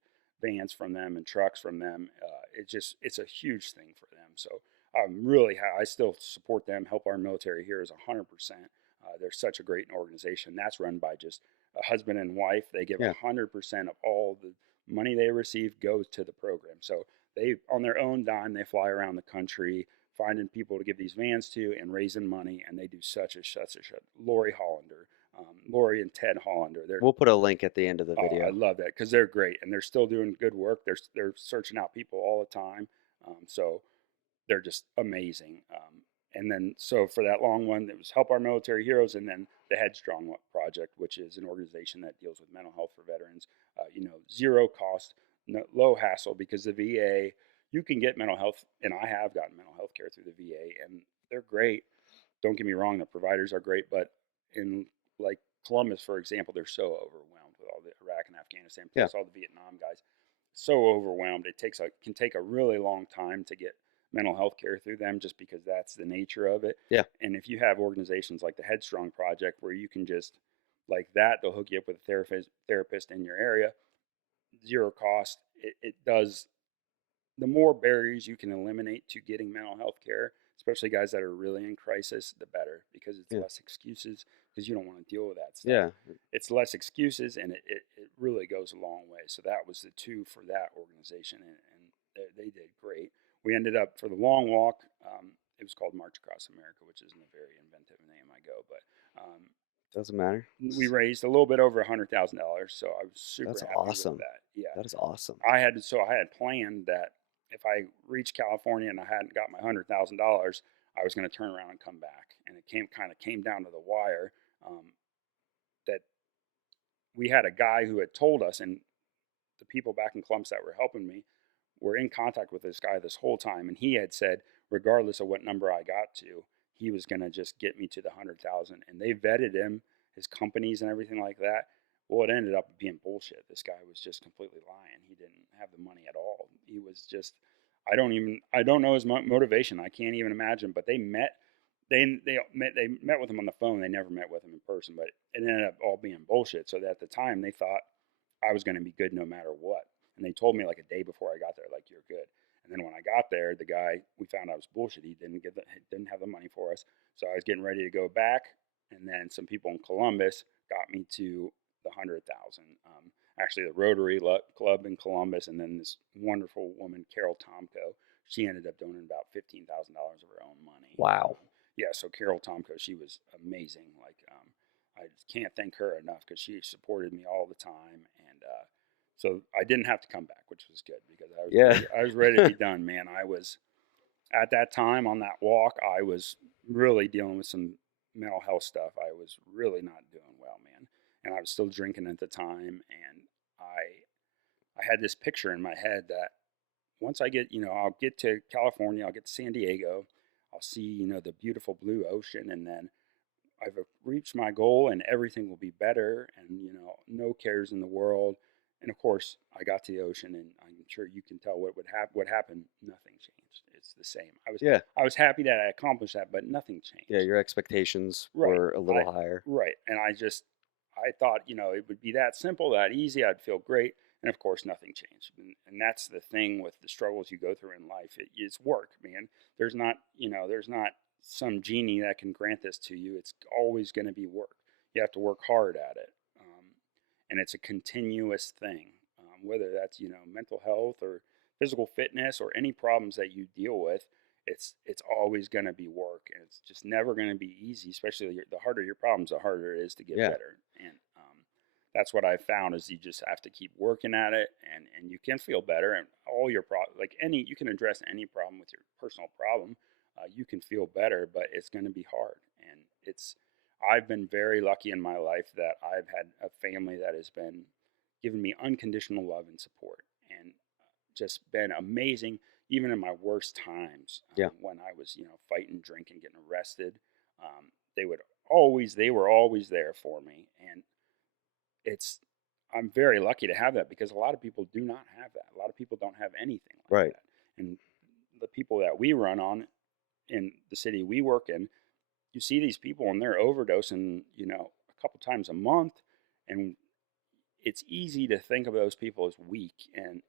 vans from them and trucks from them. It's a huge thing for them. So I'm really I still support them. Help Our Military Heroes 100%. They're such a great organization. That's run by just a husband and wife. They give Yeah. 100% of all the money they receive goes to the program. So they, on their own dime, they fly around the country finding people to give these vans to and raising money. And they do such a Lori Hollander, Lori and Ted Hollander. We'll put a link at the end of the I video. love that because they're great and they're still doing good work. They're searching out people all the time. So they're just amazing. And then, so for that long one, it was Help Our Military Heroes, and then the Headstrong Project, which is an organization that deals with mental health for veterans. Zero cost, no, low hassle, because the VA, you can get mental health, and I have gotten mental health care through the VA, and they're great. Don't get me wrong, the providers are great, but in like Columbus, for example, they're so overwhelmed with all the Iraq and Afghanistan, Yeah. plus all the Vietnam guys. So overwhelmed, can take a really long time to get mental health care through them, just because that's the nature of it. Yeah. And if you have organizations like the Headstrong Project, where you can just like that, they'll hook you up with a therapist in your area, zero cost. It does, the more barriers you can eliminate to getting mental health care, especially guys that are really in crisis, the better, because it's Yeah. less excuses, because you don't want to deal with that stuff. Yeah. It's less excuses, and it really goes a long way. So that was the two for that organization, and they did great. We ended up, for the long walk, it was called March Across America, which isn't a very inventive name, I go, but Doesn't matter. we raised a little bit over $100,000, so I was super That's happy with awesome. that. Yeah, That is awesome. I had planned that if I reached California and I hadn't got my $100,000, I was going to turn around and come back. And it came down to the wire, that we had a guy who had told us, and the people back in Columbus that were helping me were in contact with this guy this whole time, and he had said, regardless of what number I got to, he was going to just get me to the 100,000. And they vetted him, his companies, and everything like that. Well, it ended up being bullshit. This guy was just completely lying. He didn't have the money at all. He was just, I don't know his motivation. I can't even imagine. But they met with him on the phone. They never met with him in person. But it ended up all being bullshit. So that at the time they thought I was going to be good no matter what. And they told me like a day before I got there, like, you're good. And then when I got there, the guy, we found out was bullshit. He didn't have the money for us. So I was getting ready to go back, and then some people in Columbus got me to the 100,000. Actually, the Rotary Club in Columbus, and then this wonderful woman, Carol Tomko. She ended up donating about $15,000 of her own money. Wow. Yeah, so Carol Tomko, she was amazing. Like, I can't thank her enough, because she supported me all the time, and so I didn't have to come back, which was good, because Yeah. I was ready to be done, man. I was at that time on that walk, I was really dealing with some mental health stuff. I was really not doing well, man, and I was still drinking at the time, and I had this picture in my head that once I get, I'll get to California, I'll get to San Diego, I'll see, the beautiful blue ocean, and then I've reached my goal and everything will be better, and no cares in the world. And of course, I got to the ocean, and I'm sure you can tell what happened. Nothing changed. It's the same. Yeah. I was happy that I accomplished that, but nothing Yeah. changed. Your expectations Right. were a little higher. Right. And I thought, it would be that simple, that easy. I'd feel great. And of course, nothing changed. And that's the thing with the struggles you go through in life. It's work, man. There's not some genie that can grant this to you. It's always going to be work. You have to work hard at it. And it's a continuous thing, whether that's, mental health or physical fitness or any problems that you deal with. It's always going to be work, and it's just never going to be easy. Especially the harder your problems, the harder it is to get Yeah. better. And that's what I've found is you just have to keep working at it, and you can feel better. And all your you can address any problem with your personal problem. You can feel better, but it's going to be hard. And I've been very lucky in my life that I've had a family that has been giving me unconditional love and support, and just been amazing, even in my worst times, Yeah. when I was, fighting, drinking, getting arrested. Um, they were always there for me, and it's I'm very lucky to have that because a lot of people do not have that. A lot of people don't have anything like Right. that, and the people that we run on in the city we work in, you see these people and they're overdosing, a couple times a month, and it's easy to think of those people as weak and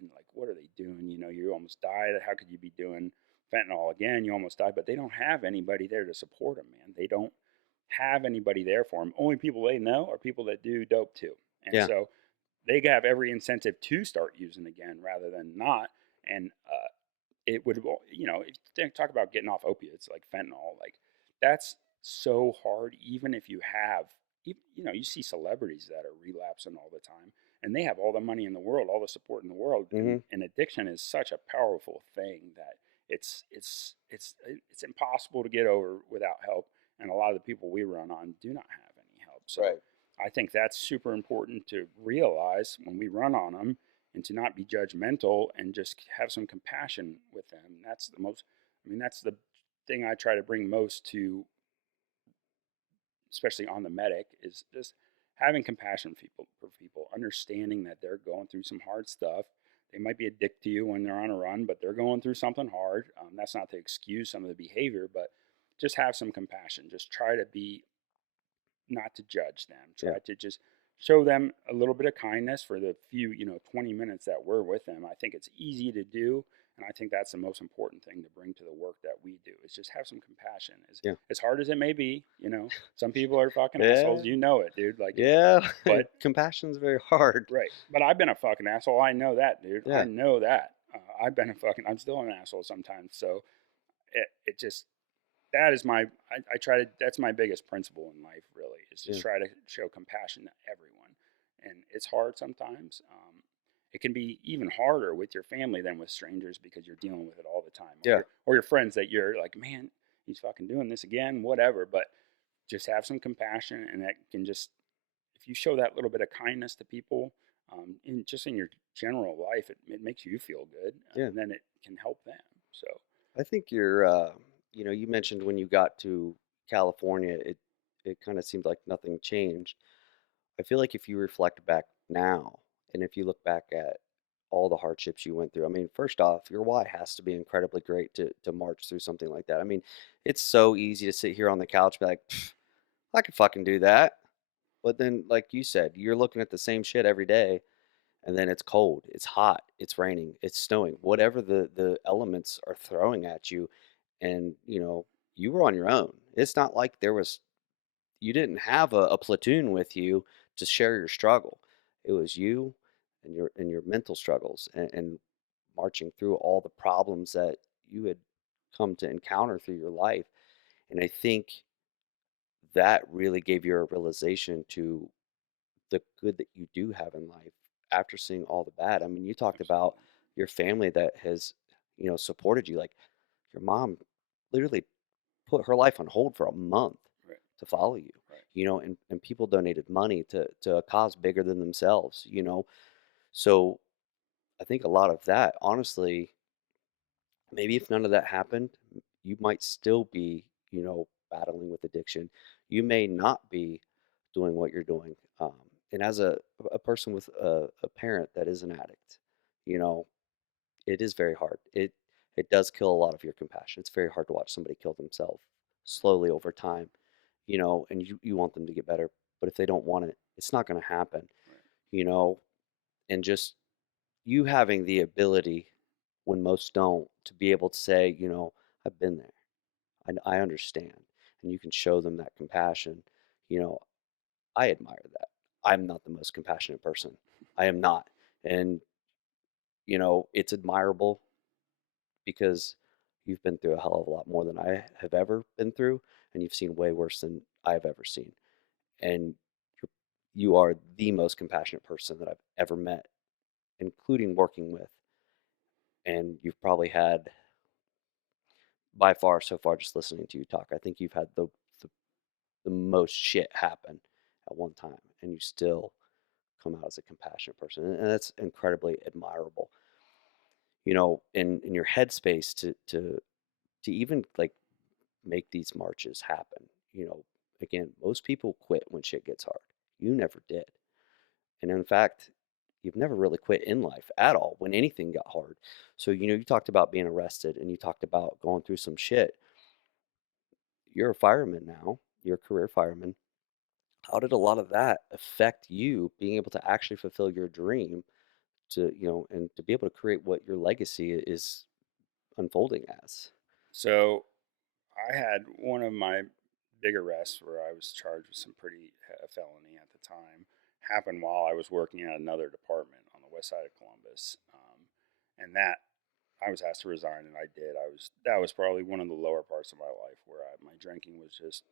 like, what are they doing? You almost died. How could you be doing fentanyl again? You almost died, but they don't have anybody there to support them, man. They don't have anybody there for them. Only people they know are people that do dope too, and Yeah. so they have every incentive to start using again rather than not. And it would, if you talk about getting off opiates like fentanyl, like that's so hard. Even if you have, you see celebrities that are relapsing all the time, and they have all the money in the world, all the support in the world, and, Hmm. and addiction is such a powerful thing that it's impossible to get over without help. And a lot of the people we run on do not have any help. So Right. I think that's super important to realize when we run on them, and to not be judgmental and just have some compassion with them. That's the thing I try to bring most to, especially on the medic, is just having compassion for people, understanding that they're going through some hard stuff. They might be addicted to you when they're on a run, but they're going through something hard. That's not to excuse some of the behavior, but just have some compassion. Just try to be, not to judge them. Yeah. Try to just show them a little bit of kindness for the few, 20 minutes that we're with them. I think it's easy to do. And I think that's the most important thing to bring to the work that we do is just have some compassion. Yeah. As hard as it may be, some people are fucking Yeah. assholes. You know it, dude. Like, Yeah. but Compassion's very hard. right. But I've been a fucking asshole. I know that, dude. I Yeah. know that. I'm still an asshole sometimes. So it just, that is I try to, that's my biggest principle in life, really, is just Yeah. try to show compassion to everyone. And it's hard sometimes. It can be even harder with your family than with strangers because you're dealing with it all the time, Yeah. or your friends that you're like, man, he's fucking doing this again, whatever. But just have some compassion, and that can just, if you show that little bit of kindness to people, in your general life, it makes you feel good, Yeah. and then it can help them. So I think you mentioned when you got to California, it kind of seemed like nothing changed. I feel like if you reflect back now, and if you look back at all the hardships you went through, I mean, first off, your why has to be incredibly great to march through something like that. I mean, it's so easy to sit here on the couch and be like, "Pff, I could fucking do that." But then, like you said, you're looking at the same shit every day, and then it's cold, it's hot, it's raining, it's snowing, whatever the elements are throwing at you, and you were on your own. It's not like you didn't have a platoon with you to share your struggle. It was you and your mental struggles, and marching through all the problems that you had come to encounter through your life. And I think that really gave you a realization to the good that you do have in life after seeing all the bad. I mean, you talked about absolutely, your family that has, supported you. Like your mom literally put her life on hold for a month right, to follow you, right, and people donated money to a cause bigger than themselves. So I think a lot of that, honestly, maybe if none of that happened, you might still be, battling with addiction. You may not be doing what you're doing. And as a person with a parent that is an addict, you know, it is very hard. It does kill a lot of your compassion. It's very hard to watch somebody kill themselves slowly over time, and you want them to get better. but if they don't want it, it's not going to happen, Right. you know, and just you having the ability when most don't to be able to say, I've been there. I understand. And you can show them that compassion. You know, I admire that. I'm not the most compassionate person. I am not. And, it's admirable because you've been through a hell of a lot more than I have ever been through, and you've seen way worse than I've ever seen. And you're, you are the most compassionate person that I've ever met, including working with. And you've probably had, by far, so far, just listening to you talk, I think you've had the most shit happen at one time, and you still come out as a compassionate person, and that's incredibly admirable. In your headspace to even like make these marches happen. Again, most people quit when shit gets hard. You never did. And in fact, you've never really quit in life at all when anything got hard. So, you talked about being arrested and you talked about going through some shit. You're a fireman now, you're a career fireman. How did a lot of that affect you being able to actually fulfill your dream and to be able to create what your legacy is unfolding as? So I had one of my big arrests where I was charged with some pretty felony at the time happen while I was working at another department on the west side of Columbus, and that I was asked to resign, and I did. That was probably one of the lower parts of my life where my drinking was just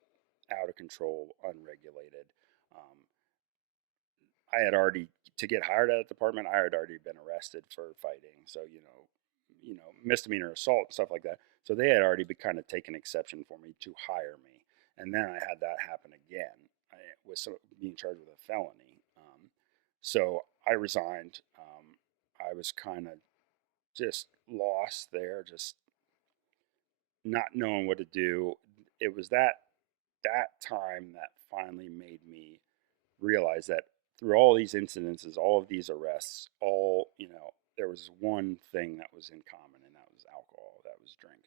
out of control, unregulated. Um, I had already to get hired at a department. I had already been arrested for fighting, so misdemeanor assault and stuff like that. So they had already been kind of taken exception for me to hire me, and then I had that happen again. I was being charged with a felony. So I resigned. I was kind of just lost there, just not knowing what to do. It was that time that finally made me realize that through all these incidences, all of these arrests, there was one thing that was in common, and that was alcohol, that was drinking.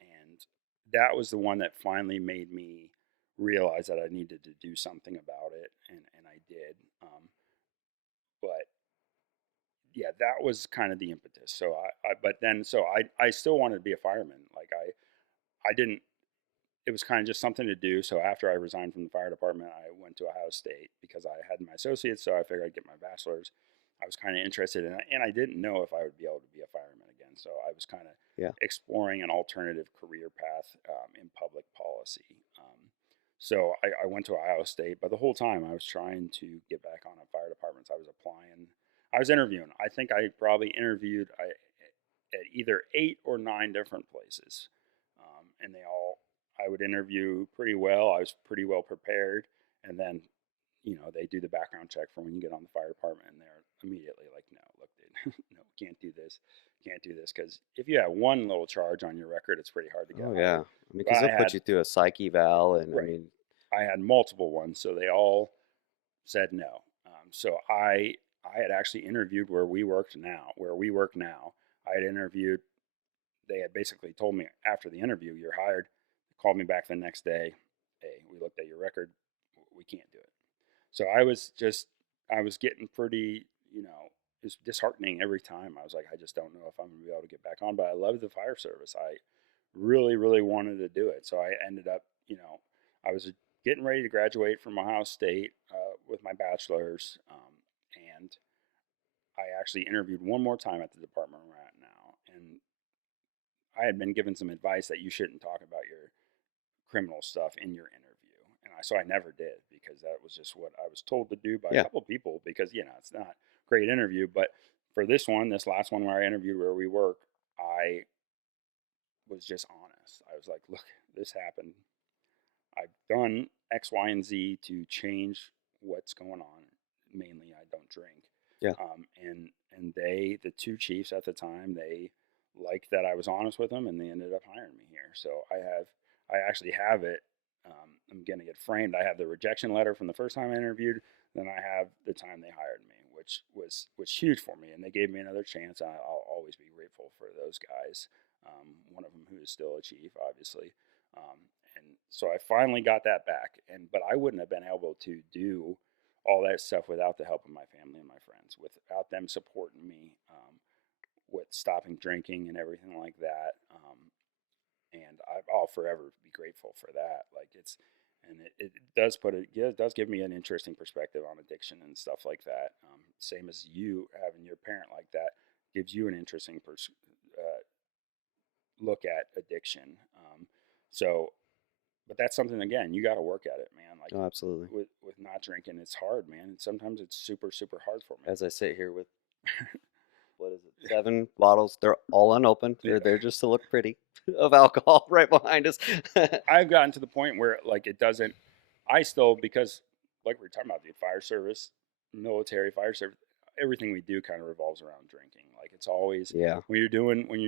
And that was the one that finally made me realize that I needed to do something about it, and I did. But yeah, that was kind of the impetus. So I still wanted to be a fireman. Like I didn't it was kind of just something to do. So after I resigned from the fire department, I went to Ohio State because I had my associates. So I figured I'd get my bachelor's. I was kind of interested in it, and I didn't know if I would be able to be a fireman again. So I was kind of Yeah. exploring an alternative career path in public policy. So I went to Ohio State, but the whole time I was trying to get back on a fire departments. I was applying, I was interviewing. I think I probably interviewed at either 8 or 9 different places, and I would interview pretty well. I was pretty well prepared, and then they do the background check for when you get on the fire department, and they're immediately like, "No, look, dude, no, can't do this," because if you have one little charge on your record, it's pretty hard to get Oh yeah. hired. I mean, But because they'll I put had you through a psych eval, and I right, mean, I had multiple ones, so they all said no. So I had actually interviewed where we worked now, where we work now. I had interviewed. They had basically told me after the interview, "You're hired." Called me back the next day. "Hey, we looked at your record. We can't do it." So I was getting pretty, it was disheartening every time. I was like, I just don't know if I'm gonna be able to get back on. But I love the fire service. I really, really wanted to do it. So I ended up, I was getting ready to graduate from Ohio State with my bachelor's, and I actually interviewed one more time at the department we're at now, and I had been given some advice that you shouldn't talk about your criminal stuff in your interview, and so I never did because that was just what I was told to do by a yeah, couple of people. Because it's not a great interview, but for this last one where I interviewed where we work, I was just honest. I was like, "Look, this happened. I've done X, Y, and Z to change what's going on. Mainly, I don't drink." yeah, And the two chiefs at the time, they liked that I was honest with them, and they ended up hiring me here. So I actually have it. I'm gonna get framed. I have the rejection letter from the first time I interviewed. Then I have the time they hired me, which was huge for me, and they gave me another chance. I'll always be grateful for those guys. One of them who is still a chief, obviously. And So I finally got that back, but I wouldn't have been able to do all that stuff without the help of my family and my friends, without them supporting me with stopping drinking and everything like that. And I'll forever be grateful for that. Like it does it does give me an interesting perspective on addiction and stuff like that. Same as you having your parent like that gives you an interesting look at addiction. So, but that's something again you got to work at it, man. Like Oh, absolutely. with not drinking, it's hard, man. And sometimes it's super hard for me. As I sit here with, what is it, 7 bottles? They're all unopened. Yeah. They're there just to look pretty of alcohol right behind us. I've gotten to the point where like it doesn't. I still because like we were talking about the fire service, military fire service, everything we do kind of revolves around drinking. Like it's always Yeah, when you're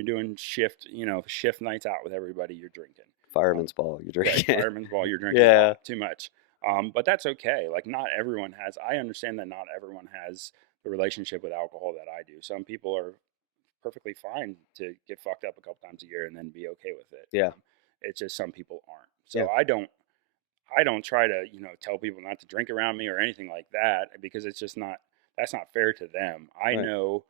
doing shift, shift nights out with everybody, you're drinking. fireman's ball. You're Right, drinking. fireman's ball, you're drinking a Yeah, lot, too much. But that's okay. Like not everyone has. I understand that not everyone has the relationship with alcohol that I do. Some people are perfectly fine to get fucked up a couple times a year and then be okay with it. yeah, It's just some people aren't. yeah, So I don't try to tell people not to drink around me or anything like that because it's just not that's not fair to them. I right. know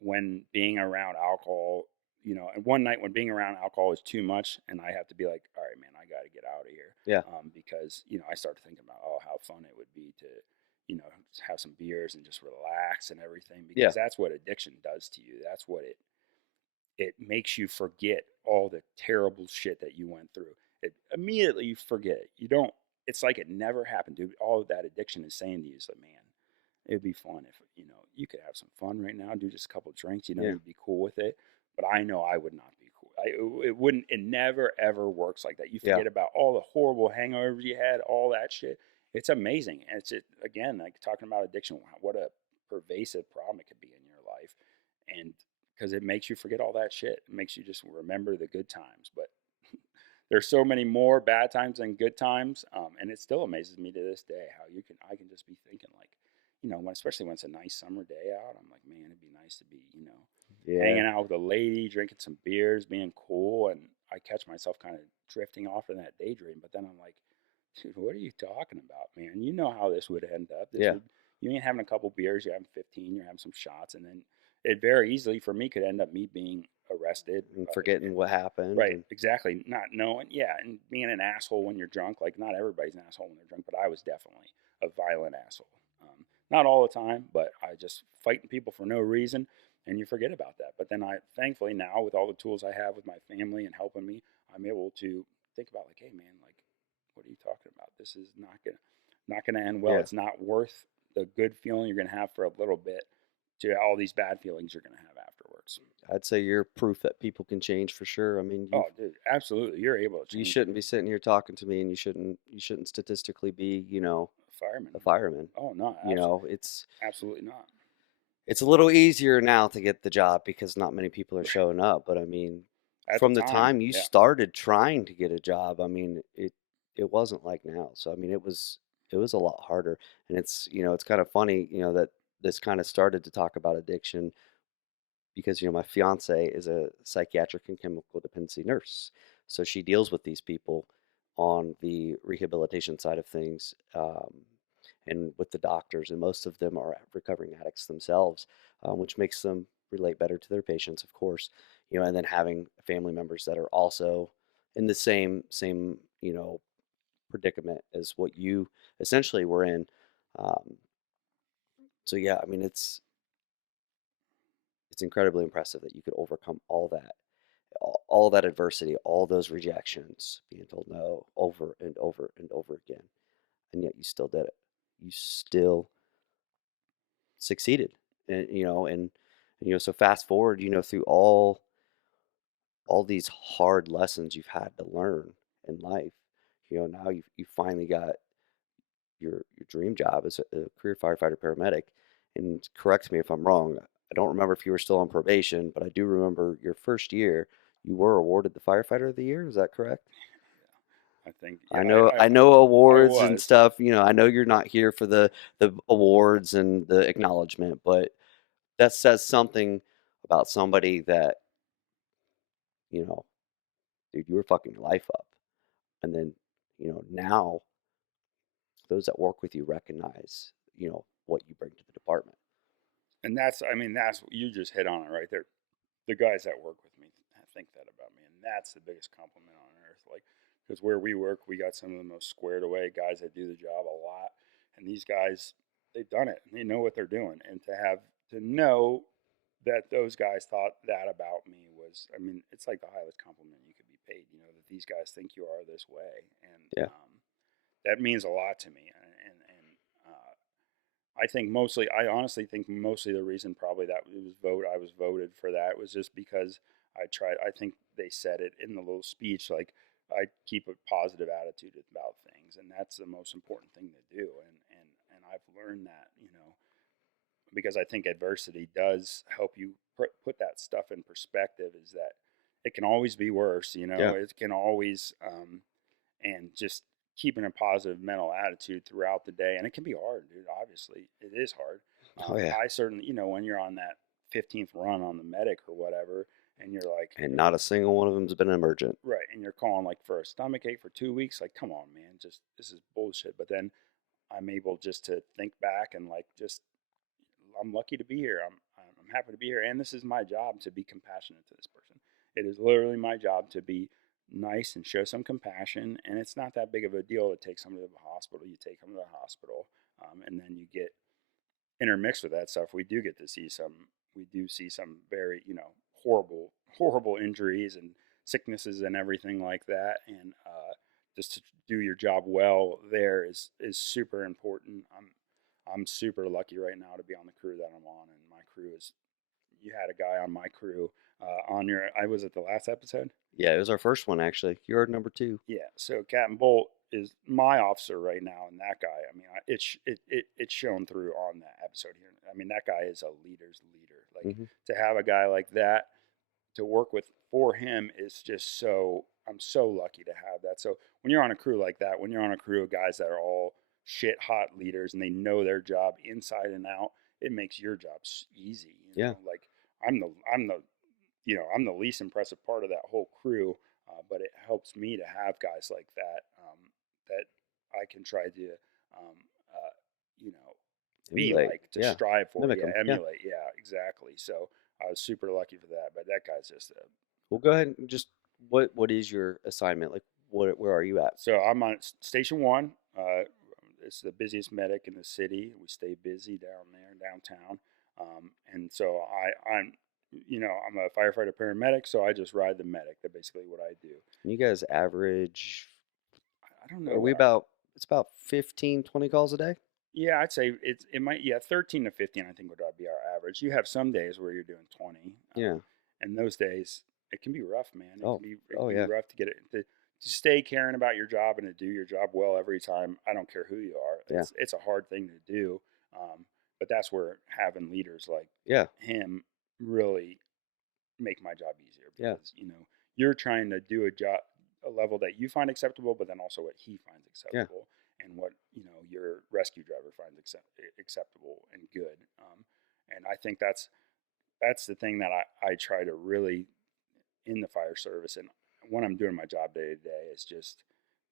when being around alcohol, and one night when being around alcohol is too much, and I have to be like, all right, man, I got to get out of here, Yeah, because I start thinking about how fun it would be to, have some beers and just relax and everything yeah, because that's what addiction does to you. That's what it makes you forget all the terrible shit that you went through. It immediately you forget it. You don't. It's like it never happened, dude. All of that addiction is saying to you is like, man, it'd be fun if you could have some fun right now, do just a couple of drinks. yeah, You'd be cool with it. But I know I would not be cool. It wouldn't. It never ever works like that. You yeah, forget about all the horrible hangovers you had, all that shit. It's amazing, and again like talking about addiction. What a pervasive problem it could be in your life, and because it makes you forget all that shit. It makes you just remember the good times. But there's so many more bad times than good times, and it still amazes me to this day how I can just be thinking like, especially when it's a nice summer day out. I'm like, man, it'd be nice to be, yeah, hanging out with a lady, drinking some beers, being cool, and I catch myself kind of drifting off in that daydream. But then I'm like, dude, what are you talking about, man? You know how this would end up. yeah. You ain't having a couple beers, you're having 15, you're having some shots, and then it very easily for me could end up me being arrested. And forgetting what happened. Right, And exactly. Not knowing, yeah, and being an asshole when you're drunk. Like, not everybody's an asshole when they're drunk, but I was definitely a violent asshole. Not all the time, but I just fighting people for no reason, and you forget about that. But then thankfully now, with all the tools I have with my family and helping me, I'm able to think about like, hey, man, like, what are you talking about? This is not gonna end well. yeah, It's not worth the good feeling you're gonna have for a little bit to all these bad feelings you're gonna have afterwards. I'd say you're proof that people can change for sure. I mean, Oh, dude, absolutely. You're able to you change shouldn't people. be sitting here talking to me, and you shouldn't statistically be, Fireman. a fireman. Oh no, You know, it's absolutely not. it's a little easier now to get the job because not many people are showing up. But I mean, At the from the time, time you yeah. started trying to get a job, I mean, it wasn't like now. So I mean, it was a lot harder. And it's kind of funny, that this kind of started to talk about addiction because my fiance is a psychiatric and chemical dependency nurse, so she deals with these people on the rehabilitation side of things, and with the doctors, and most of them are recovering addicts themselves, which makes them relate better to their patients, of course, and then having family members that are also in the same predicament as what you essentially were in. Um, so yeah, I mean it's incredibly impressive that you could overcome all that adversity, all those rejections, being told no over and over and over again, and yet you still did it. You still succeeded, and so fast forward, through all these hard lessons you've had to learn in life. Now you finally got your dream job as a career firefighter paramedic. And correct me if I'm wrong. I don't remember if you were still on probation, but I do remember your first year you were awarded the firefighter of the year. Is that correct? I think, I yeah, know I know I awards and was. stuff. I know you're not here for the awards and the acknowledgement, but that says something about somebody that, you know, dude, you were fucking your life up. and then now those that work with you recognize what you bring to the department. And I mean, that's you just hit on it right there. The guys that work with me think that about me, and that's the biggest compliment on earth. Like, because where we work, we got some of the most squared away guys that do the job a lot, and these guys, they've done it. They know what they're doing, and to know that those guys thought that about me was, I mean, it's like the highest compliment you could be paid. You know that these guys think you are this way, and Yeah. that means a lot to me, I think mostly, I honestly think mostly the reason probably that I was voted for that was just because I think they said it in the little speech, like I keep a positive attitude about things, and that's the most important thing to do. And I've learned that, because I think adversity does help you put that stuff in perspective. Is that it can always be worse, Yeah. it can always, and just keeping a positive mental attitude throughout the day. And it can be hard, dude. Obviously, it is hard. Oh yeah. I certainly, when you're on that 15th run on the medic or whatever, and you're like, And not a single one of them's been emergent. right, and you're calling like for a stomach ache for 2 weeks, like, come on, man, just this is bullshit. But then I'm able just to think back and like, just I'm lucky to be here. I'm happy to be here, and this is my job to be compassionate to this person. It is literally my job to be nice and show some compassion, and it's not that big of a deal to take somebody to the hospital. You take them to the hospital, and then you get intermixed with that stuff. We do see some very horrible injuries and sicknesses and everything like that, and just to do your job well there is super important. I'm super lucky right now to be on the crew that I'm on, and my crew is. You had a guy on my crew on your. I was at the last episode. Yeah, it was our first one actually. You're number two. Yeah, so Captain Bolt is my officer right now, and that guy. I mean, it's shown through on that episode here. I mean, that guy is a leader's leader. Like, Hmm. to have a guy like that to work with for him is just so. I'm so lucky to have that. So when you're on a crew like that, when you're on a crew of guys that are all shit hot leaders and they know their job inside and out, it makes your job easy. Yeah. Like I'm the least impressive part of that whole crew, but it helps me to have guys like that, that I can try to, um, uh, you know, be Emulate. like, to Yeah. strive for. Mimic Yeah, them. Yeah. emulate. Yeah, exactly. So I was super lucky for that. But that guy's just a. Well, go ahead and just what is your assignment? Like where are you at? So I'm on station one. It's the busiest medic in the city. We stay busy down there downtown, and so I'm a firefighter paramedic. So I just ride the medic. That's basically what I do. You guys average, I don't know are we what. about, it's about 15, 20 calls a day? Yeah, I'd say it might, yeah, 13 to 15. I think would be our average. You have some days where you're doing 20, Yeah. and those days it can be rough, man. Oh, It oh can be yeah. rough to get it to stay caring about your job and to do your job well every time. I don't care who you are. Yeah. It's a hard thing to do, but that's where having leaders like Yeah. him really make my job easier, Yeah. because you're trying to do a level that you find acceptable, but then also what he finds Yeah. acceptable, and what your rescue driver finds acceptable and good. And I think that's the thing that I try to really, in the fire service, and when I'm doing my job day to day, is just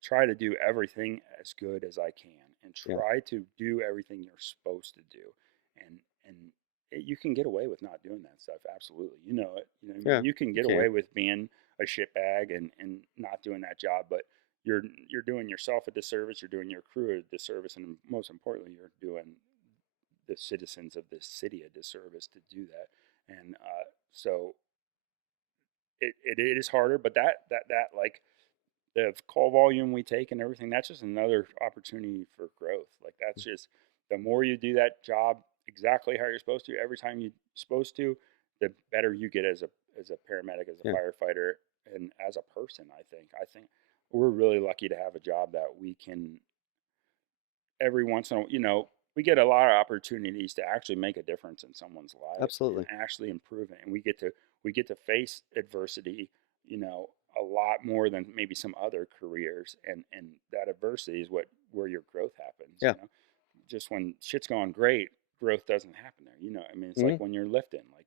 try to do everything as good as I can, and Yeah. try to do everything you're supposed to do. And you can get away with not doing that stuff. Absolutely. You know it. You know what I Yeah. mean? You can You get can. away with being a shitbag and not doing that job, but you're doing yourself a disservice, you're doing your crew a disservice, and most importantly, you're doing the citizens of this city a disservice to do that. And so it is harder, but that like the call volume we take and everything, that's just another opportunity for growth. Like, that's just, the more you do that job exactly how you're supposed to every time you're supposed to, the better you get as a paramedic, as a Yeah. firefighter, and as a person. I think we're really lucky to have a job that we can, every once in a, we get a lot of opportunities to actually make a difference in someone's life and Absolutely. actually improve it. And we get to face adversity, a lot more than maybe some other careers. And that adversity is where your growth happens. Yeah. Just when shit's going great, growth doesn't happen there. I mean, it's Hmm. like when you're lifting, like,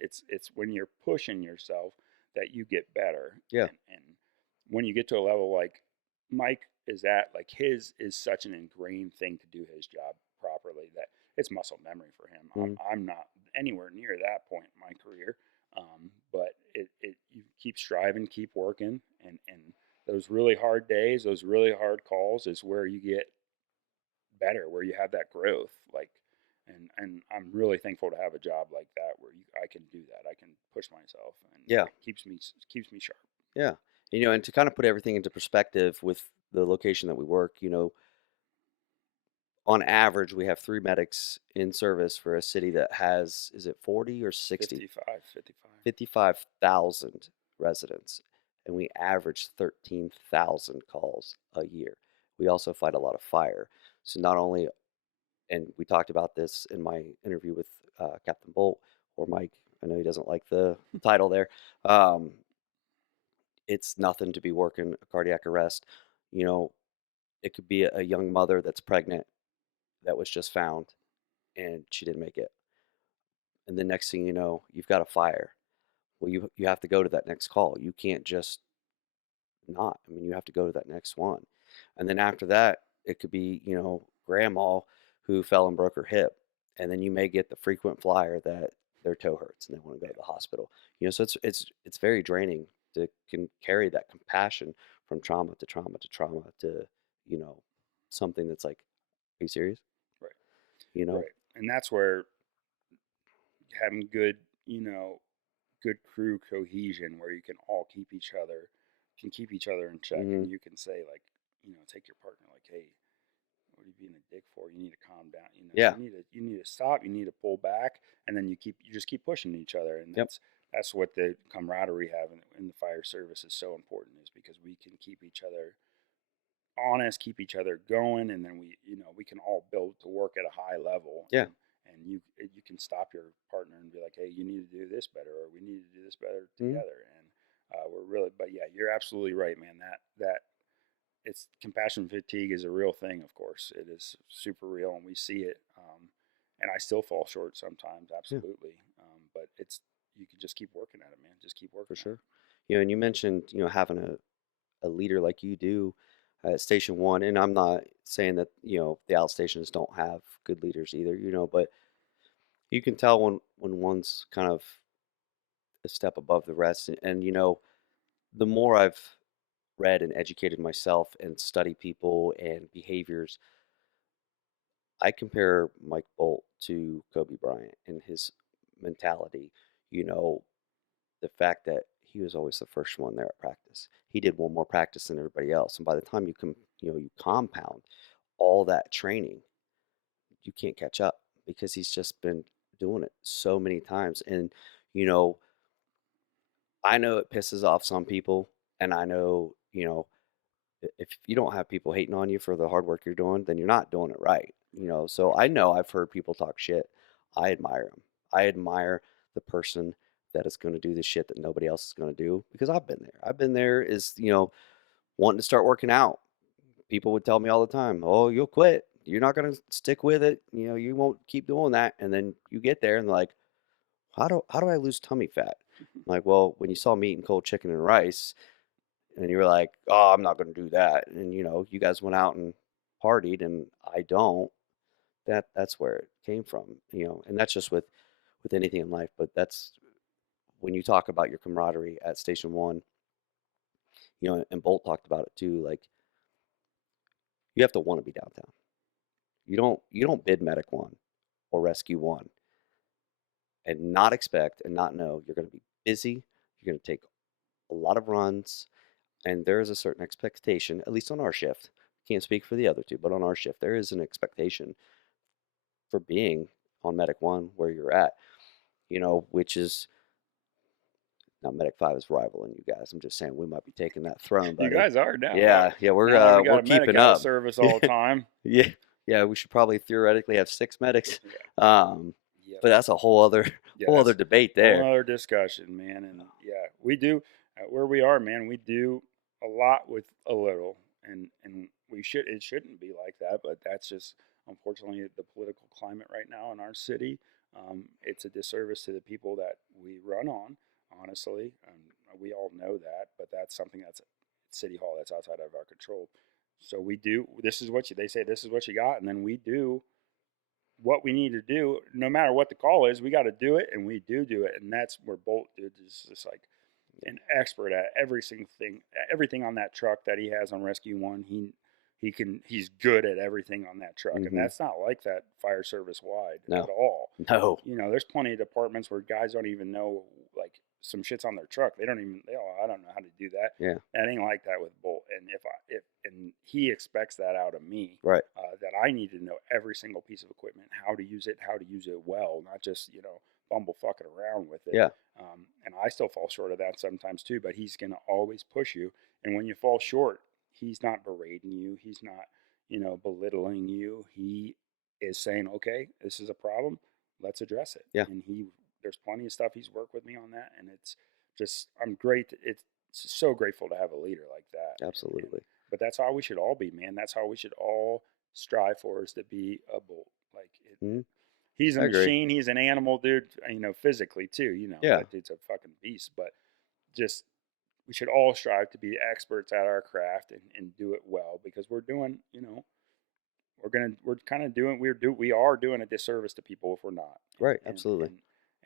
it's when you're pushing yourself that you get better. Yeah. And when you get to a level like Mike is at, like, his is such an ingrained thing to do his job properly that it's muscle memory for him. Mhm. I'm not anywhere near that point in my career, but you keep striving, keep working, and those really hard days, those really hard calls is where you get better, where you have that growth. Like, and I'm really thankful to have a job like that where I can do that. I can push myself, and Yeah. it keeps me sharp. Yeah. And to kind of put everything into perspective with the location that we work, on average, we have 3 medics in service for a city that has, is it 40 or 60? 55. 55,000 residents, and we average 13,000 calls a year. We also fight a lot of fire. So not only, and we talked about this in my interview with Captain Bolt or Mike. I know he doesn't like the title there. Um, it's nothing to be working a cardiac arrest. You know, it could be a young mother that's pregnant that was just found and she didn't make it. And the next thing you know, you've got a fire. Well, you have to go to that next call. You can't just not. I mean, you have to go to that next one. And then after that, it could be, grandma who fell and broke her hip. And then you may get the frequent flyer that their toe hurts and they want to go to the hospital. So it's very draining to can carry that compassion from trauma to trauma to trauma to, you know, something that's like, are you serious? Right, You know? right, and that's where having good crew cohesion, where you can all keep each other in check, Hmm. and you can say, like, take your partner, like, hey, what are you being a dick for? You need to calm down. Yeah. You need to stop. You need to pull back, and then you just keep pushing each other, and Yep. that's what the camaraderie have in the fire service is so important, is because we can keep each other honest, keep each other going, and then we can all build to work at a high level, Yeah. and you can stop your partner and be like, hey, you need to do this better, or we need to do this better Hmm. together, and we're really, but yeah, you're absolutely right, man. That it's compassion fatigue is a real thing. Of course, it is super real, and we see it. And I still fall short sometimes, Yeah, absolutely. But it's you can just keep working at it, man. Just keep for working at sure. And you mentioned, having a leader like you do at Station One. And I'm not saying that, the outstations don't have good leaders either, but you can tell when one's kind of a step above the rest. And, the more I've read and educated myself and study people and behaviors, I compare Mike Bolt to Kobe Bryant and his mentality. You know, the fact that he was always the first one there at practice. He did one more practice than everybody else, and by the time you compound all that training, you can't catch up because he's just been doing it so many times. And you know, I know it pisses off some people, and I know, if you don't have people hating on you for the hard work you're doing, then you're not doing it right. So I know I've heard people talk shit. I admire them. I admire the person that is going to do the shit that nobody else is going to do because I've been there. I've been there is, wanting to start working out. People would tell me all the time, "Oh, you'll quit. You're not going to stick with it. You won't keep doing that." And then you get there and they're like, "How do I lose tummy fat?" I'm like, "Well, when you saw me eating cold chicken and rice, and you were like, "Oh, I'm not going to do that," and you guys went out and partied, and I don't. That's where it came from, and that's just with anything in life. But that's when you talk about your camaraderie at Station One, and Bolt talked about it too. Like, you have to want to be downtown. You don't bid medic one or rescue one and not expect and not know you're going to be busy. You're going to take a lot of runs, and there is a certain expectation, at least on our shift. Can't speak for the other two, but on our shift, there is an expectation for being on Medic 1 where you're at, which is now Medic 5 is rivaling you guys. I'm just saying we might be taking that throne, You buddy. guys are now. Yeah, yeah, we're Now that we got we're a medic keeping out of up. service all Yeah, the time. yeah, yeah. We should probably theoretically have 6 medics, Yeah. um, Yep. but that's a whole other Yeah, whole other that's debate a whole there. other discussion, man. And yeah, we do where we are, man. We do a lot with a little, and it shouldn't be like that, but that's just unfortunately the political climate right now in our city. It's a disservice to the people that we run on, honestly. We all know that, but that's something that's city hall that's outside of our control. So we do. This is what they say. This is what you got, and then we do what we need to do, no matter what the call is. We got to do it, and we do it, and that's where Bolt dude is just like an expert at every single thing, everything on that truck that he has on Rescue One. He's good at everything on that truck, and Mm-hmm. that's not like that fire service wide at No. all. No. You know, there's plenty of departments where guys don't even know like some shit's on their truck. They don't even I don't know how to do that. Yeah. That ain't like that with Bolt. And if he expects that out of me, Right. that I need to know every single piece of equipment, how to use it well, not just bumble fucking around with it. Yeah. And I still fall short of that sometimes too. But he's gonna always push you. And when you fall short, he's not berating you. He's not belittling you. He is saying, okay, this is a problem. Let's address it. Yeah. And there's plenty of stuff he's worked with me on that, and it's just I'm great. It's so grateful to have a leader like that. Absolutely. But that's how we should all be, man. That's how we should all strive for, is to be a Bolt. Like Mm-hmm. he's a I agree. machine. He's an animal, dude. Physically too. Yeah. That dude's a fucking beast. But just we should all strive to be experts at our craft and do it well, because we're doing, we are doing a disservice to people if we're not. Right. Absolutely.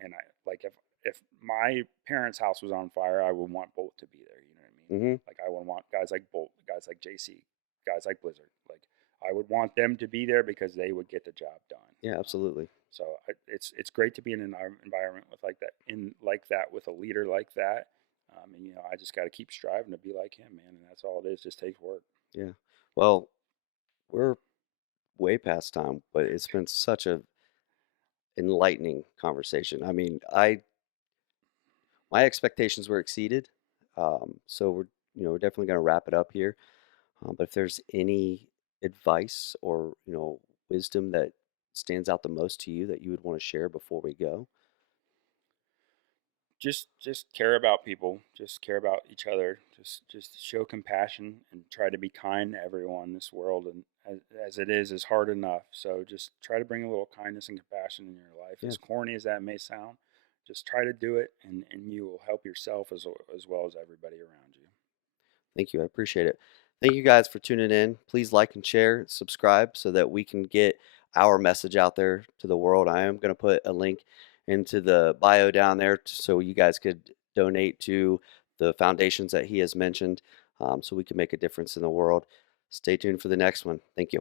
And I like if my parents' house was on fire, I would want Bolt to be there. You know what I mean? Mm-hmm. Like I would want guys like Bolt, guys like JC, guys like Blizzard. Like I would want them to be there because they would get the job done. Yeah. Absolutely. So it's great to be in an environment with like that with a leader like that. And I just got to keep striving to be like him, man. And that's all it is. Just takes work. Yeah. Well, we're way past time, but it's been such a enlightening conversation. I mean, my expectations were exceeded. So we're definitely going to wrap it up here. But if there's any advice or wisdom that stands out the most to you that you would want to share before we go. Just care about people. Just care about each other. Just show compassion and try to be kind to everyone in this world. And as it is hard enough. So just try to bring a little kindness and compassion in your life. Yeah. As corny as that may sound, just try to do it, and you will help yourself as well as everybody around you. Thank you. I appreciate it. Thank you guys for tuning in. Please like and share, subscribe so that we can get our message out there to the world. I am going to put a link into the bio down there so you guys could donate to the foundations that he has mentioned, so we can make a difference in the world. Stay tuned for the next one. Thank you.